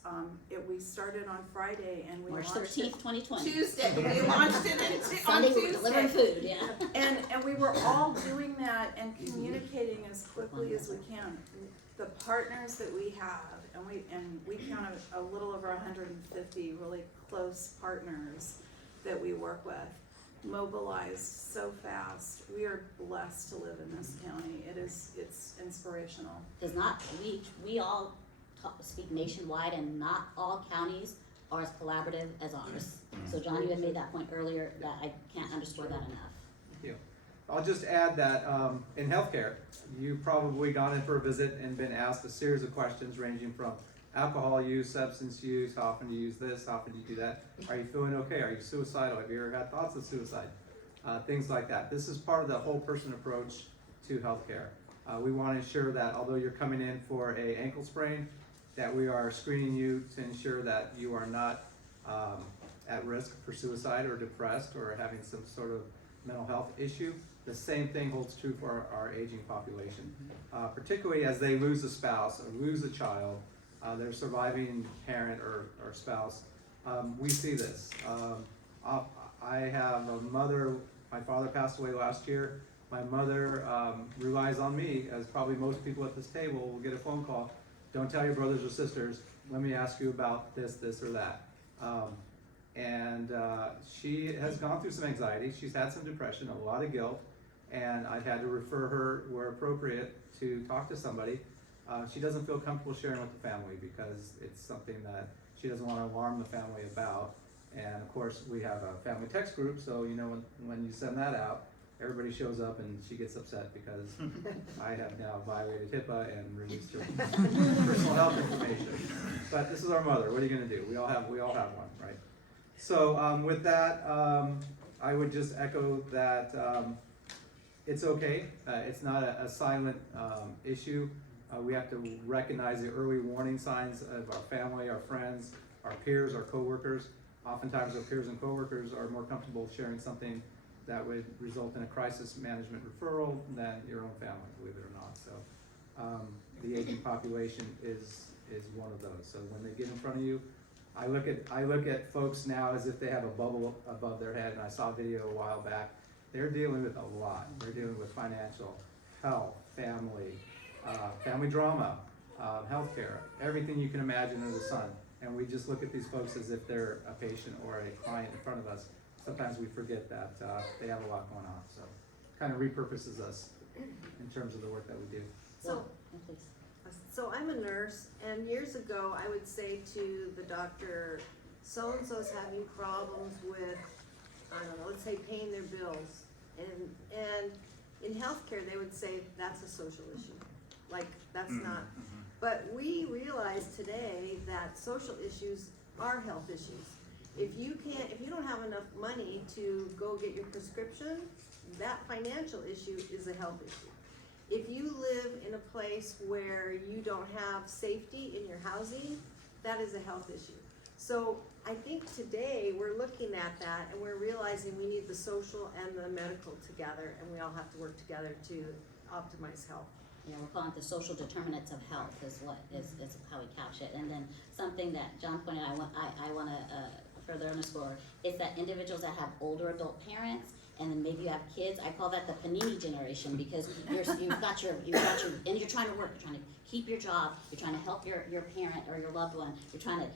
We started on Friday and we March launched it 13th, 2020. Tuesday. We launched it on Sunday, we were delivering Tuesday. food, yeah. And we were all doing that and communicating as quickly as we can. The partners that we have, and we counted a little over 150 really close partners that we work with, mobilized so fast. We are blessed to live in this county. It's inspirational. Because we all speak nationwide, and not all counties are as collaborative as ours. So John, you had made that point earlier, that I can't underscore that enough. Thank you. I'll just add that in healthcare, you've probably gone in for a visit and been asked a series of questions ranging from alcohol use, substance use, how often do you use this, how often do you do that, are you feeling okay, are you suicidal, have you ever had thoughts of suicide, things like that. This is part of the whole person approach to healthcare. We want to ensure that although you're coming in for an ankle sprain, that we are screening you to ensure that you are not at risk for suicide or depressed or having some sort of mental health issue. The same thing holds true for our aging population, particularly as they lose a spouse or lose a child, their surviving parent or spouse. We see this. I have a mother, my father passed away last year. My mother relies on me, as probably most people at this table will get a phone call. Don't tell your brothers or sisters, let me ask you about this or that. She has gone through some anxiety, she's had some depression, a lot of guilt, and I've had to refer her where appropriate to talk to somebody. She doesn't feel comfortable sharing with the family because it's something that she doesn't want to alarm the family about. And of course, we have a family text group, so you know when you send that out, everybody shows up and she gets upset because I have now violated HIPAA and released her personal health information. But this is our mother. What are you going to do? We all have one, right? So with that, I would just echo that it's okay. It's not a silent issue. We have to recognize the early warning signs of our family, our friends, our peers, our coworkers. Oftentimes our peers and coworkers are more comfortable sharing something that would result in a crisis management referral than your own family, believe it or not. So the aging population is one of those. So when they get in front of you, I look at folks now as if they have a bubble above their head, and I saw a video a while back. They're dealing with a lot. They're dealing with financial, health, family drama, healthcare, everything you can imagine under the sun. And we just look at these folks as if they're a patient or a client in front of us. Sometimes we forget that they have a lot going on. So kind of repurposes us in terms of the work that we do. So, Please. so I'm a nurse, and years ago, I would say to the doctor, so-and-so's having problems with, I don't know, let's say paying their bills. And in healthcare, they would say, that's a social issue. Like, that's not. But we realize today that social issues are health issues. If you don't have enough money to go get your prescription, that financial issue is a health issue. If you live in a place where you don't have safety in your housing, that is a health issue. So I think today we're looking at that and we're realizing we need the social and the medical together, and we all have to work together to optimize health. Yeah, we're calling it the social determinants of health is how we couch it. And then something that John pointed out, I want to further underscore, is that individuals that have older adult parents, and then maybe you have kids, I call that the panini generation, because you've got your, and you're trying to work, you're trying to keep your job, you're trying to help your parent or your loved one, you're trying to,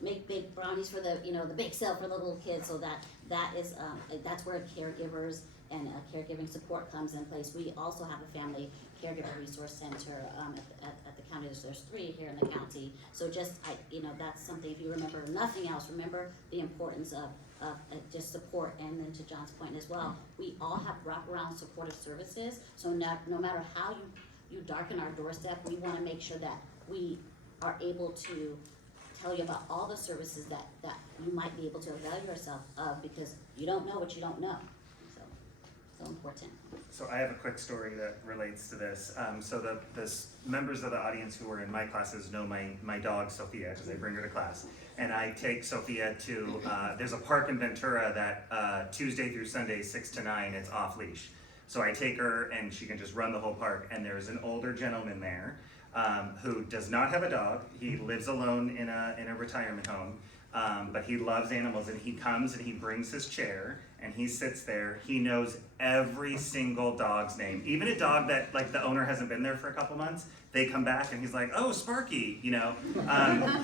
make big brownies for the, the bake sale for the little kids, so that's where caregivers and caregiving support comes in place. We also have a family caregiver resource center at the county. There's 3 here in the county. So that's something, if you remember nothing else, remember the importance of just support. And then to John's point as well, we all have wraparound supportive services. So no matter how you darken our doorstep, we want to make sure that we are able to tell you about all the services that you might be able to avail yourself of, because you don't know what you don't know. So important. So I have a quick story that relates to this. So the members of the audience who were in my classes know my dog Sophia, because I bring her to class. And I take Sophia to, there's a park in Ventura that Tuesday through Sunday, 6 to 9, it's off leash. So I take her and she can just run the whole park, and there's an older gentleman there who does not have a dog. He lives alone in a retirement home, but he loves animals, and he comes and he brings his chair and he sits there. He knows every single dog's name, even a dog that like the owner hasn't been there for a couple months. They come back and he's like, "Oh, Sparky," you know.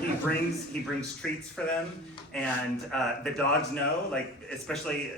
He brings treats for them, and the dogs know, like especially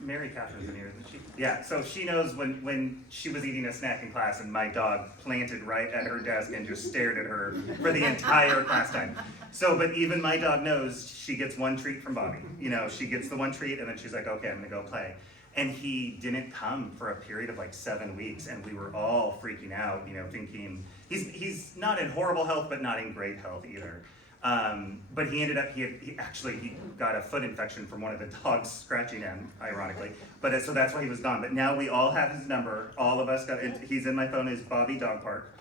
Mary Catherine's in here, isn't she? Yeah, so she knows when she was eating a snack in class and my dog planted right at her desk and just stared at her for the entire class time. So, but even my dog knows she gets one treat from Bobby. You know, she gets the one treat and then she's like, "Okay, I'm gonna go play." And he didn't come for a period of like 7 weeks, and we were all freaking out, you know, thinking he's not in horrible health, but not in great health either. But he ended up, he got a foot infection from one of the dogs scratching him, ironically. But so that's why he was gone. But now we all have his number. All of us got it. He's in my phone as Bobby Dog Park.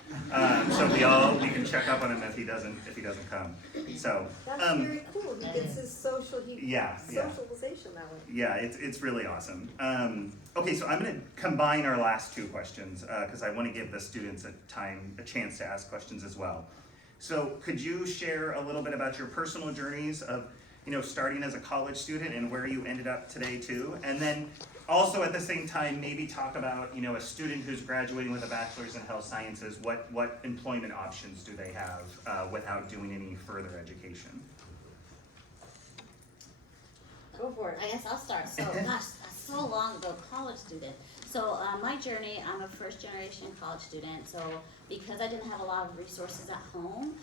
So we can check up on him if he doesn't come. So That's very cool. He gets his socialization that way. yeah, it's really awesome. Okay, so I'm going to combine our last two questions because I want to give the students a chance to ask questions as well. So could you share a little bit about your personal journeys of, you know, starting as a college student and where you ended up today too? And then also at the same time, maybe talk about, you know, a student who's graduating with a bachelor's in health sciences, what employment options do they have without doing any further education? Go for it. I guess I'll start. So, gosh, so long ago, college student. So, my journey, I'm a first generation college student. So, because I didn't have a lot of resources at home,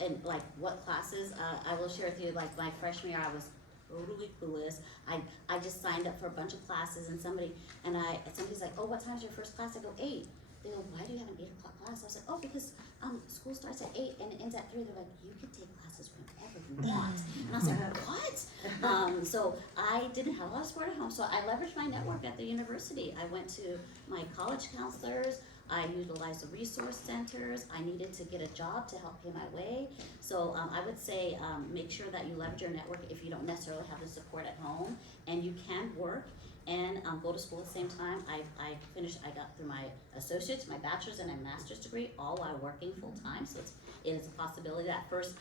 and like what classes, I will share with you, like my freshman year, I was totally clueless. I just signed up for a bunch of classes, and somebody's like, "Oh, what time's your first class?" I go, 8. They go, "Why do you have an 8 o'clock class?" I was like, "Oh, because school starts at 8 and it ends at 3. They're like, "You can take classes whenever you want." And I was like, "What?" So I didn't have a lot of support at home, so I leveraged my network at the university. I went to my college counselors. I utilized the resource centers. I needed to get a job to help pay my way. So I would say make sure that you leverage your network if you don't necessarily have the support at home, and you can work and go to school at the same time. I got through my associate's, my bachelor's, and my master's degree all while working full time. So it is a possibility. That first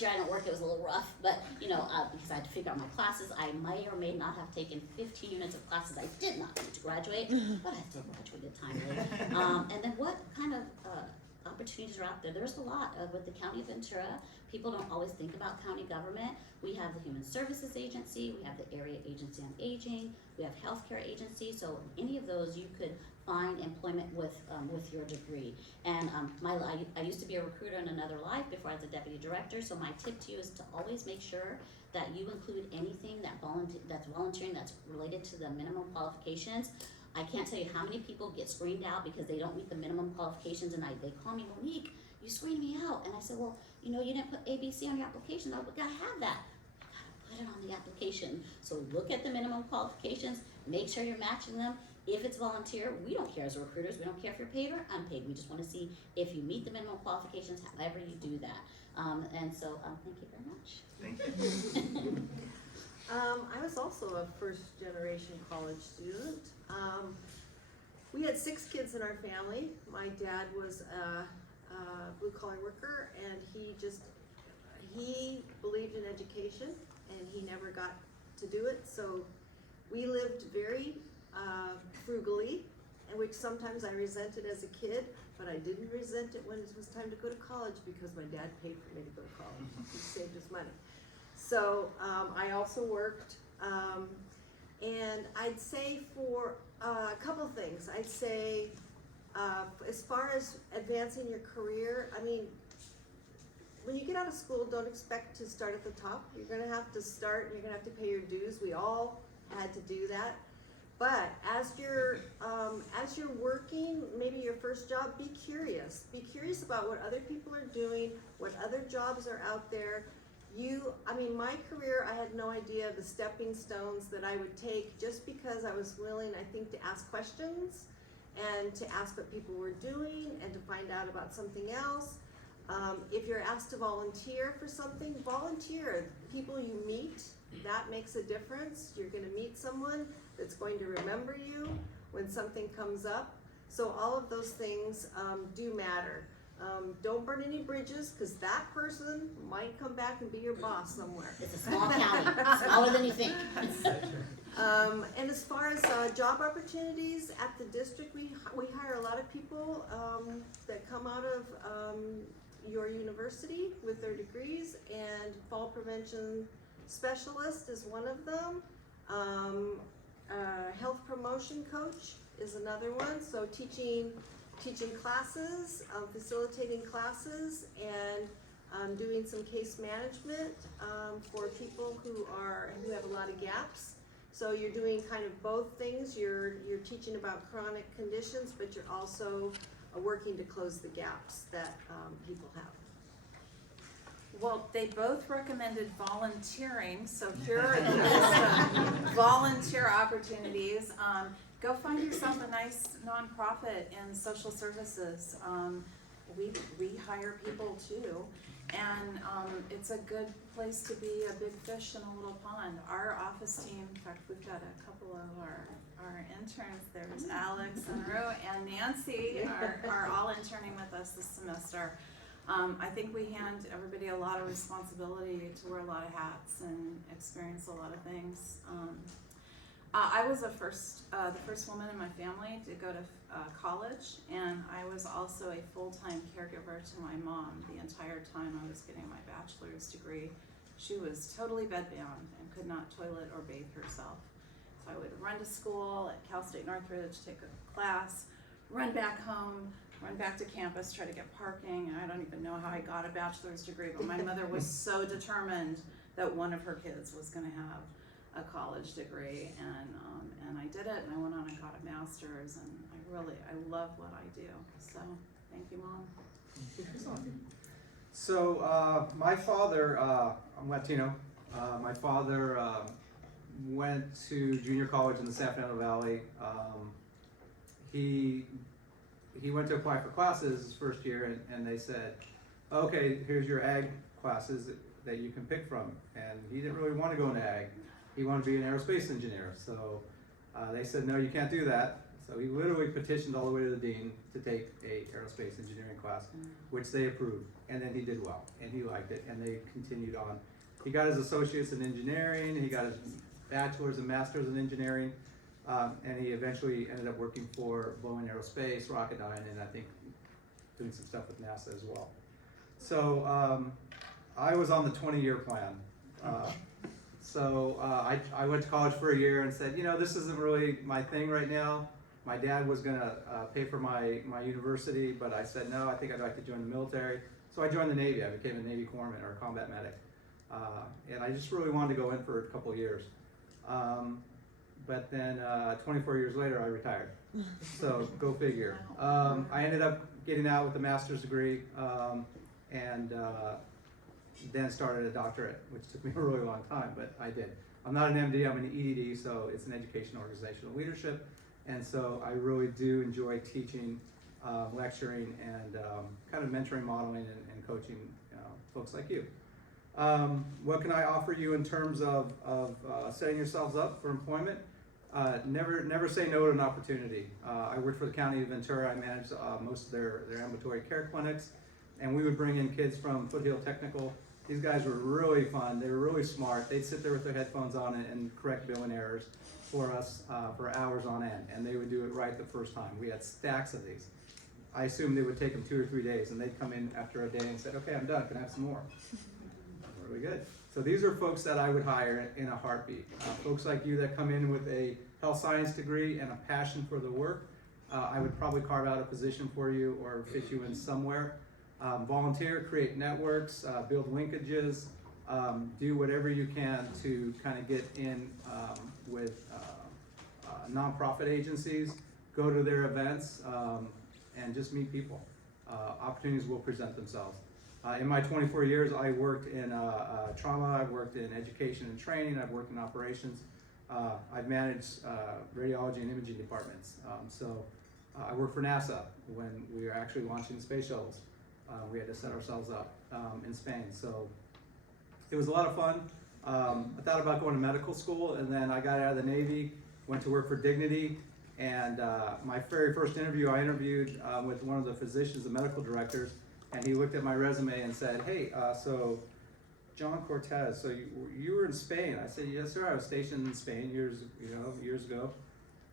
year I didn't work, it was a little rough, but you know, because I had to figure out my classes. I may or may not have taken 15 units of classes I did not need to graduate, but I still graduated timely. And then what kind of opportunities are out there? There's a lot with the County of Ventura. People don't always think about county government. We have the Human Services Agency, we have the Area Agency on Aging, we have Healthcare Agency. So any of those you could find employment with your degree. And I used to be a recruiter in another life before I was a deputy director. So my tip to you is to always make sure that you include anything that's volunteering that's related to the minimum qualifications. I can't tell you how many people get screened out because they don't meet the minimum qualifications, and they call me, "Monique, you screened me out." And I said, "Well, you know, you didn't put ABC on your application." "Oh, we gotta have that." You gotta put it on the application. So look at the minimum qualifications, make sure you're matching them. If it's volunteer, we don't care as recruiters. We don't care if you're paid or unpaid. We just want to see if you meet the minimum qualifications, however you do that. And so thank you very much. Thank you. I was also a first generation college student. We had 6 kids in our family. My dad was a blue collar worker, and he believed in education, and he never got to do it. So we lived very frugally, and which sometimes I resented as a kid, but I didn't resent it when it was time to go to college because my dad paid for me to go to college. He saved his money. So I also worked, and I'd say for a couple of things. I'd say as far as advancing your career, I mean, when you get out of school, don't expect to start at the top. You're gonna have to start, and you're gonna have to pay your dues. We all had to do that. But as you're working, maybe your first job, be curious. Be curious about what other people are doing, what other jobs are out there. My career, I had no idea the stepping stones that I would take just because I was willing, I think, to ask questions and to ask what people were doing and to find out about something else. If you're asked to volunteer for something, volunteer. People you meet, that makes a difference. You're gonna meet someone that's going to remember you when something comes up. So all of those things do matter. Don't burn any bridges, cause that person might come back and be your boss somewhere. It's a small county, smaller than you think. And as far as job opportunities at the district, we hire a lot of people that come out of your university with their degrees, and fall prevention specialist is one of them. Health promotion coach is another one, so teaching classes, facilitating classes, and doing some case management for people who have a lot of gaps. So you're doing kind of both things. You're teaching about chronic conditions, but you're also working to close the gaps that people have. Well, they both recommended volunteering, so here are the list of volunteer opportunities. Go find yourself a nice nonprofit in social services. We hire people too, and it's a good place to be a big fish in a little pond. Our office team, in fact, we've got a couple of our interns. There's Alex and Rue and Nancy are all interning with us this semester. I think we hand everybody a lot of responsibility to wear a lot of hats and experience a lot of things. I was the first woman in my family to go to college, and I was also a full-time caregiver to my mom the entire time I was getting my bachelor's degree. She was totally bedbound and could not toilet or bathe herself. So I would run to school at Cal State Northridge, take a class, run back home, run back to campus, try to get parking. I don't even know how I got a bachelor's degree, but my mother was so determined that one of her kids was gonna have a college degree, and I did it, and I went on and got a master's, and I love what I do. So thank you, Mom. So my father, I'm Latino. My father went to junior college in the San Fernando Valley. He went to apply for classes his first year, and they said, okay, here's your ag classes that you can pick from. And he didn't really want to go into ag. He wanted to be an aerospace engineer. So they said, no, you can't do that. So he literally petitioned all the way to the dean to take a aerospace engineering class, which they approved. And then he did well, and he liked it, and they continued on. He got his associates in engineering, he got his bachelor's and master's in engineering, and he eventually ended up working for Boeing Aerospace, Rocketdyne, and I think doing some stuff with NASA as well. So I was on the 20-year plan. I went to college for a year and said, this isn't really my thing right now. My dad was gonna pay for my university, but I said, no, I think I'd like to join the military. So I joined the Navy. I became a Navy corpsman or a combat medic. And I just really wanted to go in for a couple of years. But then 24 years later, I retired. So go figure. I ended up getting out with a master's degree, and then started a doctorate, which took me a really long time, but I did. I'm not an MD, I'm an EDD, so it's an education organizational leadership. And so I really do enjoy teaching, lecturing, and kind of mentoring, modeling, and coaching folks like you. What can I offer you in terms of setting yourselves up for employment? Never say no to an opportunity. I worked for the County of Ventura. I managed most of their ambulatory care clinics, and we would bring in kids from Foothill Technical. These guys were really fun. They were really smart. They'd sit there with their headphones on and correct billing errors for us for hours on end, and they would do it right the first time. We had stacks of these. I assumed it would take them 2 or 3 days, and they'd come in after a day and said, okay, I'm done, can I have some more? Really good. So these are folks that I would hire in a heartbeat. Folks like you that come in with a health science degree and a passion for the work, I would probably carve out a position for you or fit you in somewhere. Volunteer, create networks, build linkages, do whatever you can to kind of get in with nonprofit agencies, go to their events, and just meet people. Opportunities will present themselves. In my 24 years, I worked in trauma, I've worked in education and training, I've worked in operations, I've managed radiology and imaging departments. I worked for NASA when we were actually launching space shuttles. We had to set ourselves up in Spain. So it was a lot of fun. I thought about going to medical school, and then I got out of the Navy, went to work for Dignity, and my very first interview, I interviewed with one of the physicians, the medical directors, And he looked at my resume and said, hey, so John Cortez, so you were in Spain. I said, yes, sir. I was stationed in Spain years ago.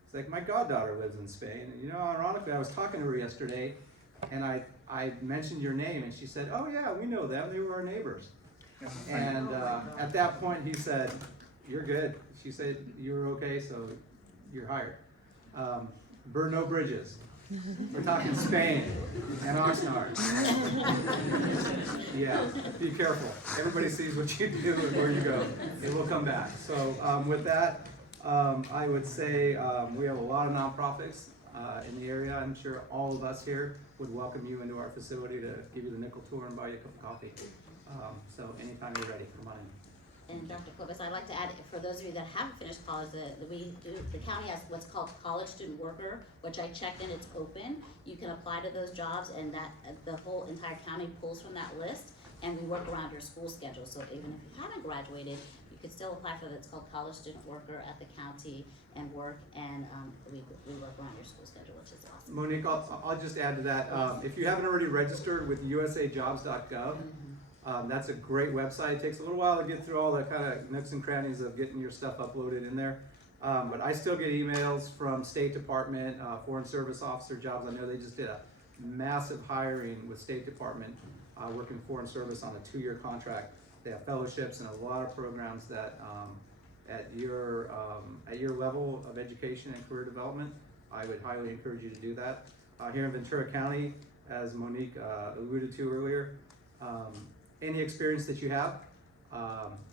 It's like, my goddaughter lives in Spain. And ironically, I was talking to her yesterday, and I mentioned your name, and she said, oh yeah, we know them. They were our neighbors. And at that point, he said, you're good. She said, you were okay, so you're hired. Burn no bridges. We're talking Spain and Oxnard. Yeah, be careful. Everybody sees what you do and where you go. It will come back. So with that, I would say we have a lot of nonprofits in the area. I'm sure all of us here would welcome you into our facility to give you the nickel tour and buy you a cup of coffee. So anytime you're ready, come on in. And Dr. Clovis, I'd like to add, for those of you that haven't finished college, the county has what's called college student worker, which I checked and it's open. You can apply to those jobs, and that the whole entire county pulls from that list, and we work around your school schedule. So even if you haven't graduated, you could still apply for that. It's called college student worker at the county and work, and we work around your school schedule, which is awesome. Monique, I'll just add to that. If you haven't already registered with usajobs.gov, that's a great website. It takes a little while to get through all the kind of nooks and crannies of getting your stuff uploaded in there. But I still get emails from State Department, Foreign Service Officer jobs. I know they just did a massive hiring with State Department, working Foreign Service on a 2-year contract. They have fellowships and a lot of programs that at your level of education and career development, I would highly encourage you to do that. Here in Ventura County, as Monique alluded to earlier, any experience that you have,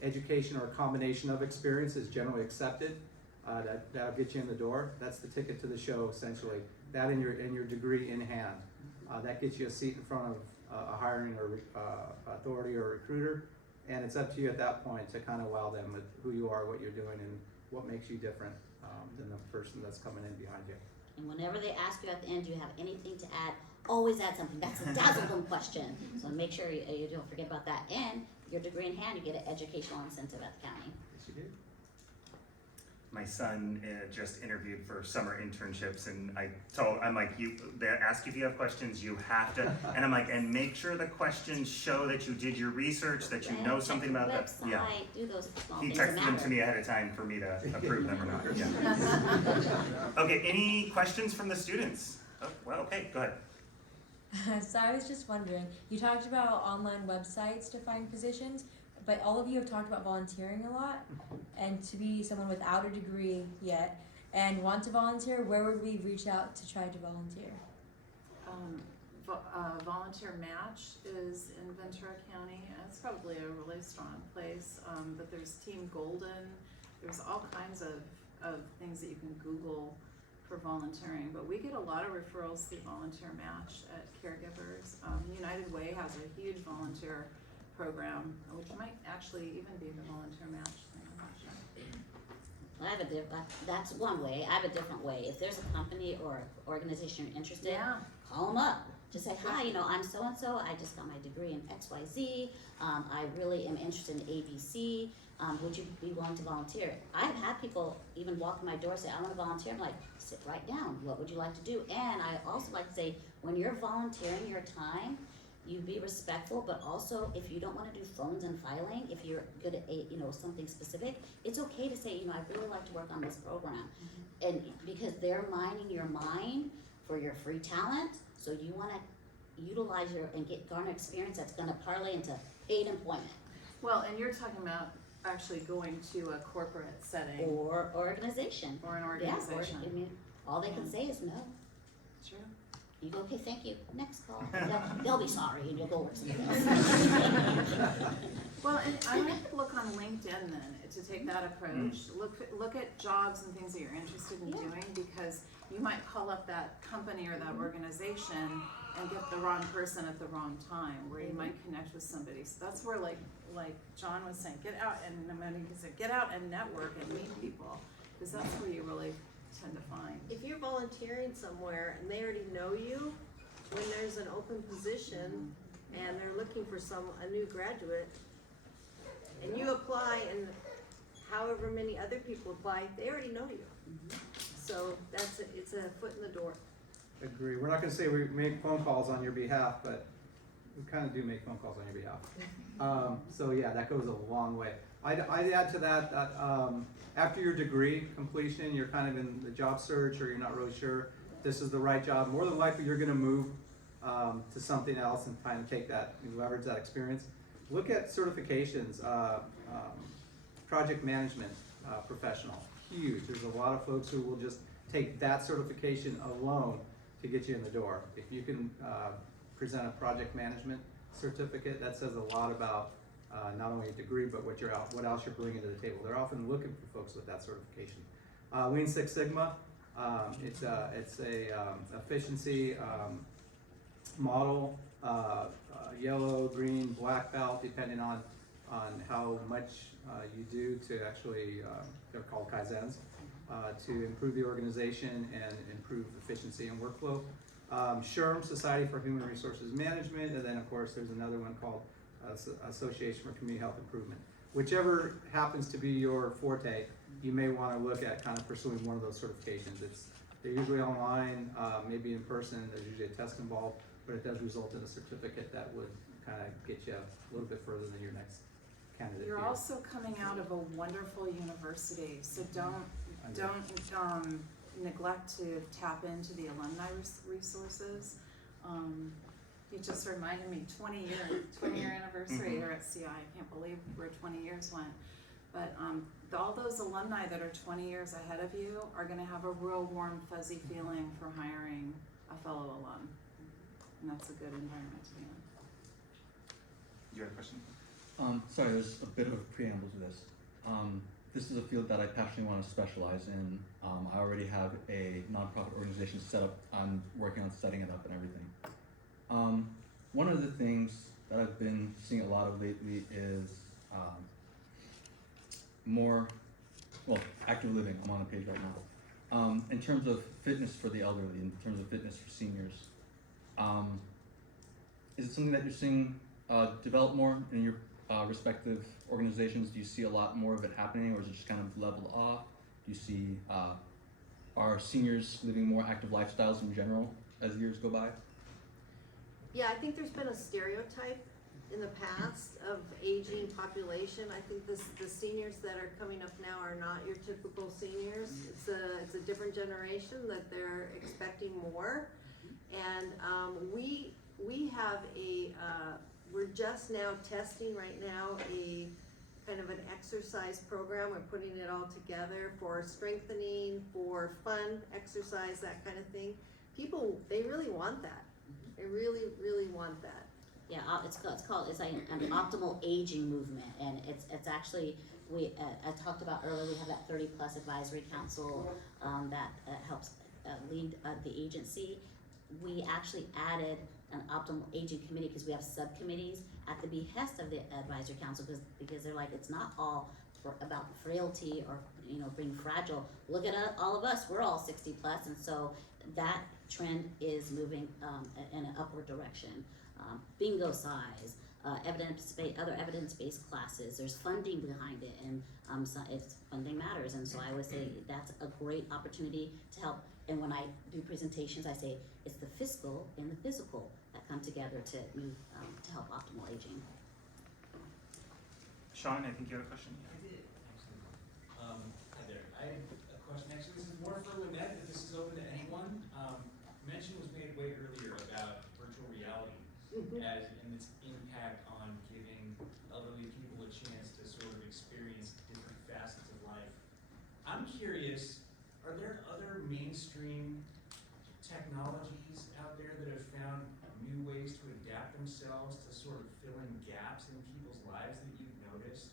education or a combination of experience is generally accepted. That'll get you in the door. That's the ticket to the show, essentially. That and your degree in hand. That gets you a seat in front of a hiring or authority or recruiter, and it's up to you at that point to kind of wow them with who you are, what you're doing, and what makes you different than the person that's coming in behind you. And whenever they ask you at the end, do you have anything to add? Always add something. That's a dazzle them question. So make sure you don't forget about that. And your degree in hand, you get an educational incentive at the county. Yes, you do. My son just interviewed for summer internships, and I'm like, they ask you if you have questions, you have to, and I'm like, and make sure the questions show that you did your research, that you know something about that. Website, Yeah. do those small He things texted that them to matter. me ahead of time for me to approve them or not. Yeah. Okay, any questions from the students? Oh, well, okay, go ahead. So I was just wondering, you talked about online websites to find positions, but all of you have talked about volunteering a lot, and to be someone without a degree yet and want to volunteer, where would we reach out to try to volunteer? Volunteer Match is in Ventura County. It's probably a really strong place, but there's Team Golden. There's all kinds of things that you can Google for volunteering, but we get a lot of referrals through Volunteer Match at Caregivers. United Way has a huge volunteer program, which might actually even be the Volunteer Match thing. I'm not sure. That's one way. I have a different way. If there's a company or organization you're interested in, Yeah. call them up. Just say, hi, I'm so-and-so, I just got my degree in XYZ, I really am interested in ABC, would you be willing to volunteer? I've had people even walk in my door and say, I wanna volunteer. I'm like, sit right down, what would you like to do? And I also like to say, when you're volunteering your time, you be respectful, but also if you don't wanna do phones and filing, if you're good at something specific, it's okay to say, I'd really like to work on this program. And because they're mining your mind for your free talent, so you wanna utilize and garner experience that's gonna parlay into paid employment Well, and you're talking about actually going to a corporate setting or organization. or an Yeah, organization. all they can say is no. True. You go, okay, thank you, next call. They'll be sorry and you'll go work somewhere else. Well, and I might look on LinkedIn then to take that approach. Look at jobs and things that you're interested in doing, because you might call up that company or that organization and get the wrong person at the wrong time, where you might connect with somebody. So that's where, like John was saying, get out and network and meet people, because that's where you really tend to find. If you're volunteering somewhere and they already know you, when there's an open position and they're looking for a new graduate, and you apply and however many other people apply, they already know you. So it's a foot in the door. Agree. We're not gonna say we make phone calls on your behalf, but we kind of do make phone calls on your behalf. So yeah, that goes a long way. I'd add to that, after your degree completion, you're kind of in the job search or you're not really sure if this is the right job. More than likely, you're gonna move to something else and kind of take that, leverage that experience. Look at certifications, project management professional, huge. There's a lot of folks who will just take that certification alone to get you in the door. If you can present a project management certificate, that says a lot about not only a degree, but what else you're bringing to the table. They're often looking for folks with that certification. Lean Six Sigma, it's a efficiency model, yellow, green, black belt, depending on how much you do to actually, they're called Kaizens, to improve the organization and improve efficiency and workflow. SHRM, Society for Human Resources Management, and then of course there's another one called Association for Community Health Improvement. Whichever happens to be your forte, you may want to look at kind of pursuing one of those certifications. They're usually online, maybe in person, there's usually a test involved, but it does result in a certificate that would kind of get you a little bit further than your next candidate. You're field. also coming out of a wonderful university, so don't neglect to tap into the alumni resources. You just reminded me, 20-year anniversary here at CI. I can't believe where 20 years went. But all those alumni that are 20 years ahead of you are going to have a real warm, fuzzy feeling for hiring a fellow alum. And that's a good environment to be in. You had a question? Sorry, there's a bit of a preamble to this. This is a field that I passionately want to specialize in. I already have a nonprofit organization set up. I'm working on setting it up and everything. One of the things that I've been seeing a lot of lately is active living. I'm on a page right now. In terms of fitness for the elderly, in terms of fitness for seniors, is it something that you're seeing develop more in your respective organizations? Do you see a lot more of it happening, or is it just kind of leveled off? Do you see are seniors living more active lifestyles in general as years go by? Yeah, I think there's been a stereotype in the past of aging population. I think the seniors that are coming up now are not your typical seniors. It's a different generation that they're expecting more. And we have we're just now testing right now a kind of an exercise program. We're putting it all together for strengthening, for fun exercise, that kind of thing. People, they really want that. They really, really want that. Yeah, it's like an optimal aging movement, and it's actually, I talked about earlier, we have that 30 plus advisory council that helps lead the agency. We actually added an optimal aging committee because we have subcommittees at the behest of the advisory council, because they're like, it's not all about frailty or being fragile. Look at all of us, we're all 60 plus, and so that trend is moving in an upward direction. Bingo size, other evidence-based classes, there's funding behind it, and it's funding matters, and so I would say that's a great opportunity to help. And when I do presentations, I say it's the fiscal and the physical that come together to move to help optimal aging. Sean, I think you had a question. I did, actually. Hi there. I have a question. Actually, this is more for Lynette, if this is open to anyone. Mention was made way earlier about virtual reality and its impact on giving elderly people a chance to sort of experience different facets of life. I'm curious, are there other mainstream technologies out there that have found new ways to adapt themselves to sort of fill in gaps in people's lives that you've noticed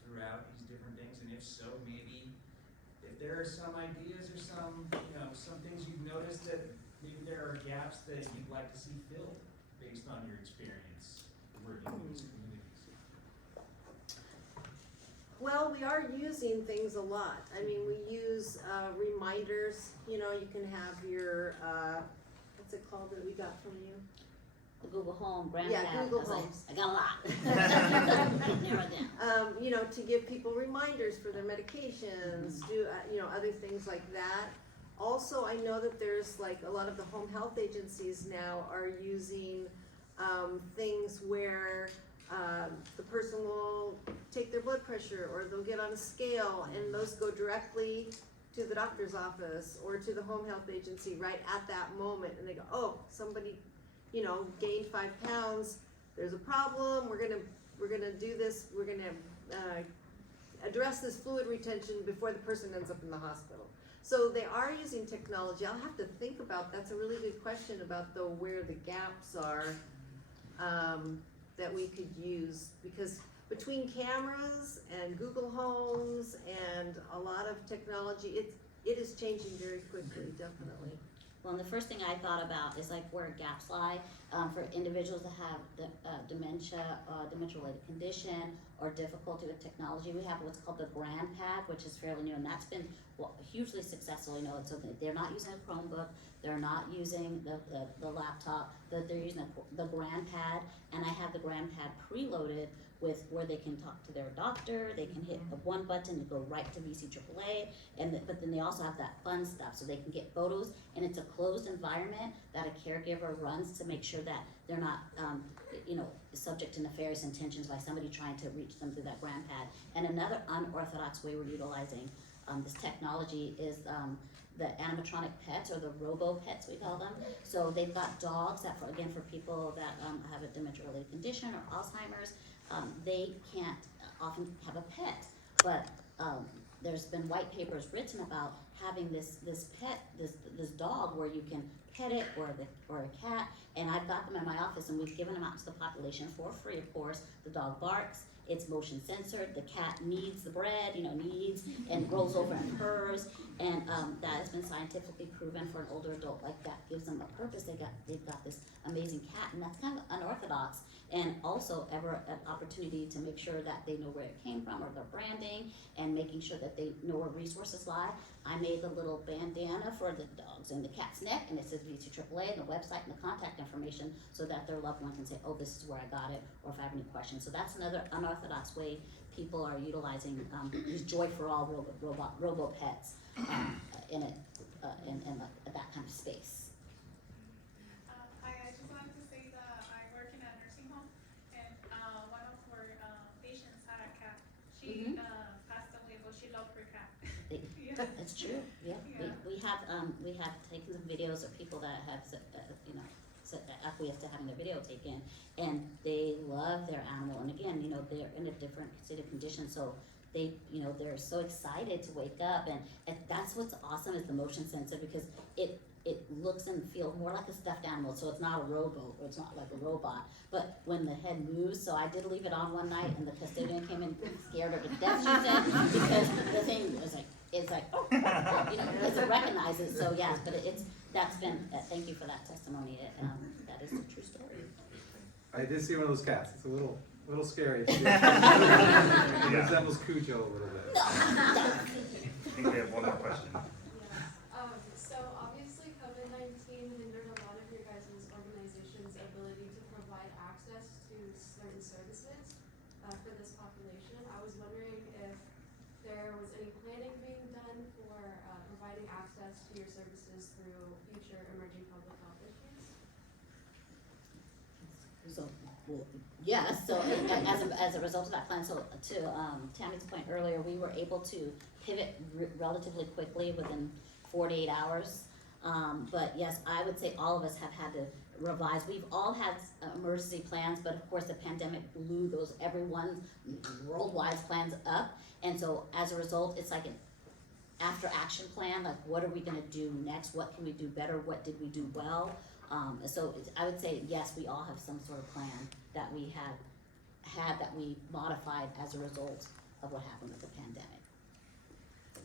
throughout these different things? And if so, maybe if there are some ideas or some things you've noticed that maybe there are gaps that you'd like to see filled based on your experience working with these communities. Well, we are using things a lot. I mean, we use reminders. You can have your, what's it called that we got from you? The Google Home, Grandma, Yeah, Google Home. I got a lot. Narrow it down. To give people reminders for their medications, do, other things like that. Also, I know that there's like a lot of the home health agencies now are using things where the person will take their blood pressure, or they'll get on a scale, and those go directly to the doctor's office or to the home health agency right at that moment, and they go, oh, somebody, you know, gained 5 pounds, there's a problem, we're gonna do this, we're gonna address this fluid retention before the person ends up in the hospital. So they are using technology. I'll have to think about, that's a really good question about where the gaps are that we could use, because between cameras and Google Homes and a lot of technology, it is changing very quickly, definitely. Well, and the first thing I thought about is like where gaps lie for individuals that have the dementia-related condition or difficulty with technology. We have what's called the GrandPad, which is fairly new, and that's been hugely successful. You know, so they're not using a Chromebook, they're not using the laptop, they're using the GrandPad, and I have the GrandPad preloaded with where they can talk to their doctor, they can hit the one button to go right to VC-AAA, but then they also have that fun stuff, so they can get photos, and it's a closed environment that a caregiver runs to make sure that they're not, you know, subject to nefarious intentions by somebody trying to reach them through that GrandPad. And another unorthodox way we're utilizing this technology is the animatronic pets, or the robo-pets we call them. So they've got dogs that, for people that have a dementia-related condition or Alzheimer's, they can't often have a pet, but there's been white papers written about having this pet, this dog where you can pet it, or a cat, and I've got them in my office, and we've given them out to the population for free, of course. The dog barks, it's motion censored, the cat needs the bread, you know, and rolls over and purrs, and that has been scientifically proven for an older adult. Like, that gives them a purpose. They've got this amazing cat, and that's kind of unorthodox, and also ever an opportunity to make sure that they know where it came from, or their branding, and making sure that they know where resources lie. I made the little bandana for the dogs and the cat's neck, and it says VC-AAA, and the website and the contact information, so that their loved one can say, oh, this is where I got it, or if I have any questions. So that's another unorthodox way people are utilizing these Joy for All robo pets in that kind of space. Hi, I just wanted to say that I work in a nursing home, and one of our patients had a cat. She passed away, but she loved her cat. Yeah. That's true. Yeah. Yeah. We have taken some videos of people that have acquiesced to having their video taken, and they love their animal. And again, you know, they're in a different state of condition, so they, you know, they're so excited to wake up, and that's what's awesome is the motion sensor, because it looks and feels more like a stuffed animal, so it's not a robo, or it's not like a robot, but when the head moves, so I did leave it on one night, and the custodian came in scared her to death, she said, because the thing was like, it's like, oh, you know, because it recognizes, so yes, but that's been, thank you for that testimony, that is a true story. I did see one of those cats. It's a little scary. It resembles Cujo a little bit. I think we have one more question. So obviously COVID-19 hindered a lot of your guys' organization's ability to provide access to certain services for this population. I was wondering if there was any planning being done for providing access to your services through future emerging public health issues? So, well, yes, so as a result of that plan, so to Tammy's point earlier, we were able to pivot relatively quickly within 48 hours. But yes, I would say all of us have had to revise. We've all had emergency plans, but of course the pandemic blew everyone's worldwide plans up. And so as a result, it's like an after action plan, like what are we gonna do next? What can we do better? What did we do well? So I would say, yes, we all have some sort of plan that we had that we modified as a result of what happened with the pandemic.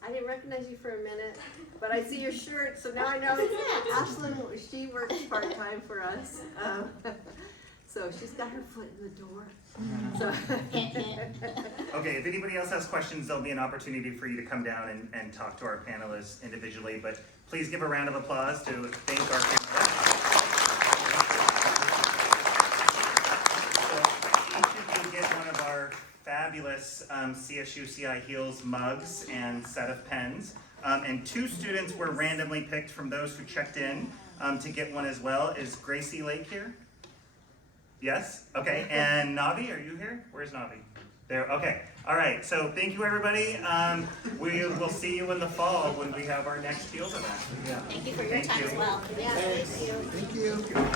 I didn't recognize you for a minute, but I see your shirt, so now I know Ashlyn, she works part-time for us. So she's got her foot in the door. So. Okay, if anybody else has questions, there'll be an opportunity for you to come down and talk to our panelists individually, but please give a round of applause to thank our panelists. So each of you get one of our fabulous CSU CI Heals mugs and set of pens. And 2 students were randomly picked from those who checked in to get one as well. Is Gracie Lake here? Yes? Okay, and Navi, are you here? Where's Navi? There, okay. All right, so thank you, everybody. We will see you in the fall when we have our next Heels event. Thank you for your Thank time you. as well. Yeah, thank you. Thank you.